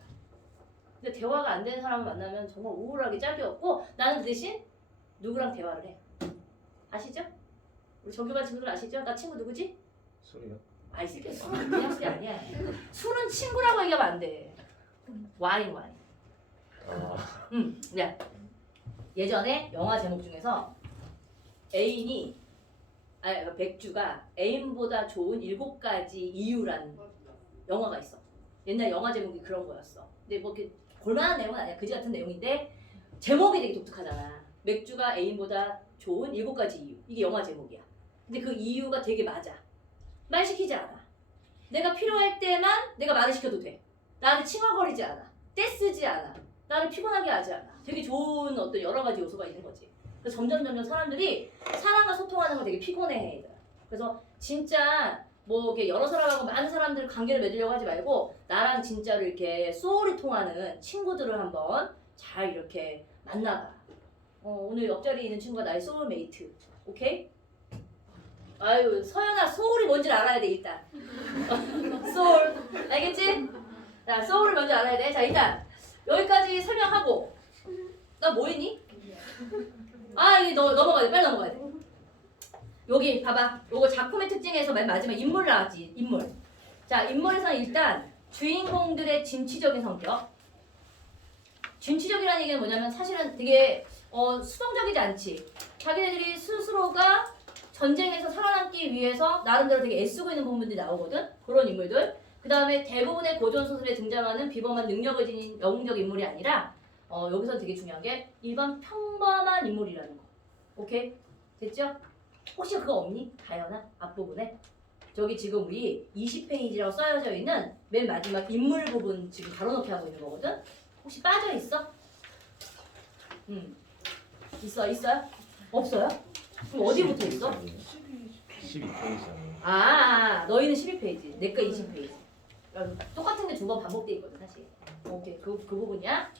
근데 대화가 안 되는 사람을 만나면 정말 우울하게 짝이 없고 나는 그 대신 누구랑 대화를 해. 아시죠? 우리 정규반 친구들 아시죠? 나 친구 누구지? 술이요? 아이 새끼 술은 그냥 술이 아니야. 술은 친구라고 얘기하면 안 돼. 와인. 아, 야, 예전에 영화 제목 중에서 애인이 백주가 애인보다 좋은 7가지 이유라는 영화가 있어. 옛날 영화 제목이 그런 거였어. 근데 뭐 이렇게 볼만한 내용은 아니야. 그지 같은 내용인데 제목이 되게 독특하잖아. 맥주가 애인보다 좋은 7가지 이유. 이게 영화 제목이야. 근데 그 이유가 되게 맞아. 말 시키지 않아. 내가 필요할 때만 내가 말을 시켜도 돼. 나한테 칭얼거리지 않아. 떼쓰지 않아. 나를 피곤하게 하지 않아. 되게 좋은 어떤 여러 가지 요소가 있는 거지. 그래서 점점 사람들이 사람과 소통하는 걸 되게 피곤해해. 얘들아. 그래서 진짜 뭐 이렇게 여러 사람하고 많은 사람들 관계를 맺으려고 하지 말고 나랑 진짜로 이렇게 소울이 통하는 친구들을 한번 잘 이렇게 만나봐. 오늘 옆자리에 있는 친구가 나의 소울메이트. 오케이? 아유 서연아 소울이 뭔지 알아야 돼 일단. 소울 알겠지? 자 소울을 먼저 알아야 돼. 자 일단 여기까지 설명하고 나 뭐 했니? 아 이게 넘어가야 돼. 빨리 넘어가야 돼. 여기 봐봐. 요거 작품의 특징에서 맨 마지막 인물 나왔지. 인물. 자 인물에서는 일단 주인공들의 진취적인 성격. 진취적이라는 얘기는 뭐냐면 사실은 되게 수동적이지 않지. 자기네들이 스스로가 전쟁에서 살아남기 위해서 나름대로 되게 애쓰고 있는 부분들이 나오거든. 그런 인물들. 그 다음에 대부분의 고전 소설에 등장하는 비범한 능력을 지닌 영웅적 인물이 아니라 여기서 되게 중요한 게 일반 평범한 인물이라는 거. 오케이? 됐죠? 혹시 그거 없니? 다현아? 앞부분에? 저기 지금 우리 20페이지라고 써져 있는 맨 마지막 인물 부분 지금 가로놓기 하고 있는 거거든? 혹시 빠져있어? 있어요? 없어요? 그럼 어디부터 있어? 12페이지 아니에요? 너희는 12페이지, 내 거 20페이지. 똑같은 게 두 번 반복돼 있거든 사실. 오케이, 그 부분이야.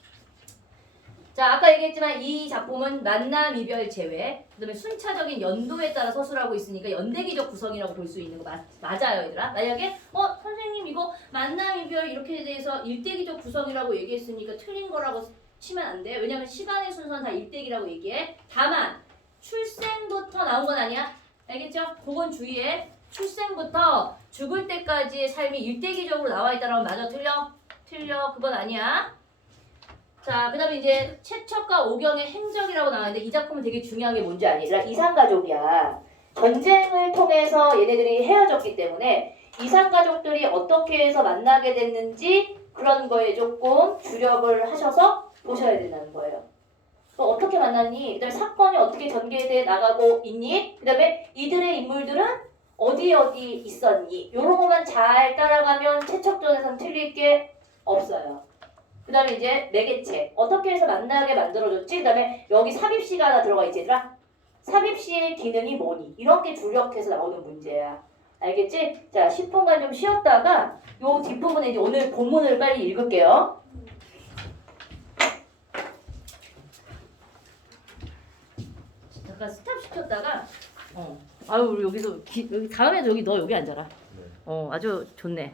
자, 아까 얘기했지만 이 작품은 만남, 이별, 재회, 그다음에 순차적인 연도에 따라 서술하고 있으니까 연대기적 구성이라고 볼 수 있는 거 맞아요, 얘들아? 만약에 선생님 이거 만남, 이별 이렇게 대해서 일대기적 구성이라고 얘기했으니까 틀린 거라고 치면 안 돼. 왜냐면 시간의 순서는 다 일대기라고 얘기해. 다만 출생부터 나온 건 아니야. 알겠죠? 그건 주의해. 출생부터 죽을 때까지의 삶이 일대기적으로 나와 있다라면 맞아? 틀려. 그건 아니야. 자, 그 다음에 이제 채척과 오경의 행적이라고 나왔는데 이 작품은 되게 중요한 게 뭔지 아니라 이산가족이야. 전쟁을 통해서 얘네들이 헤어졌기 때문에 이산가족들이 어떻게 해서 만나게 됐는지 그런 거에 조금 주력을 하셔서 보셔야 된다는 거예요. 어떻게 만났니? 그 다음에 사건이 어떻게 전개돼 나가고 있니? 그 다음에 이들의 인물들은 어디 있었니? 요런 것만 잘 따라가면 채척전에서는 틀릴 게 없어요. 그 다음에 이제 매개체 어떻게 해서 만나게 만들어줬지? 그 다음에 여기 삽입시가 하나 들어가 있지 얘들아? 삽입시의 기능이 뭐니? 이런 게 주력해서 나오는 문제야. 알겠지? 자 10분간 좀 쉬었다가 요 뒷부분에 이제 오늘 본문을 빨리 읽을게요. 잠깐 스탑 시켰다가 아유 우리 여기서 여기 다음에도 여기 너 여기 앉아라. 네. 아주 좋네.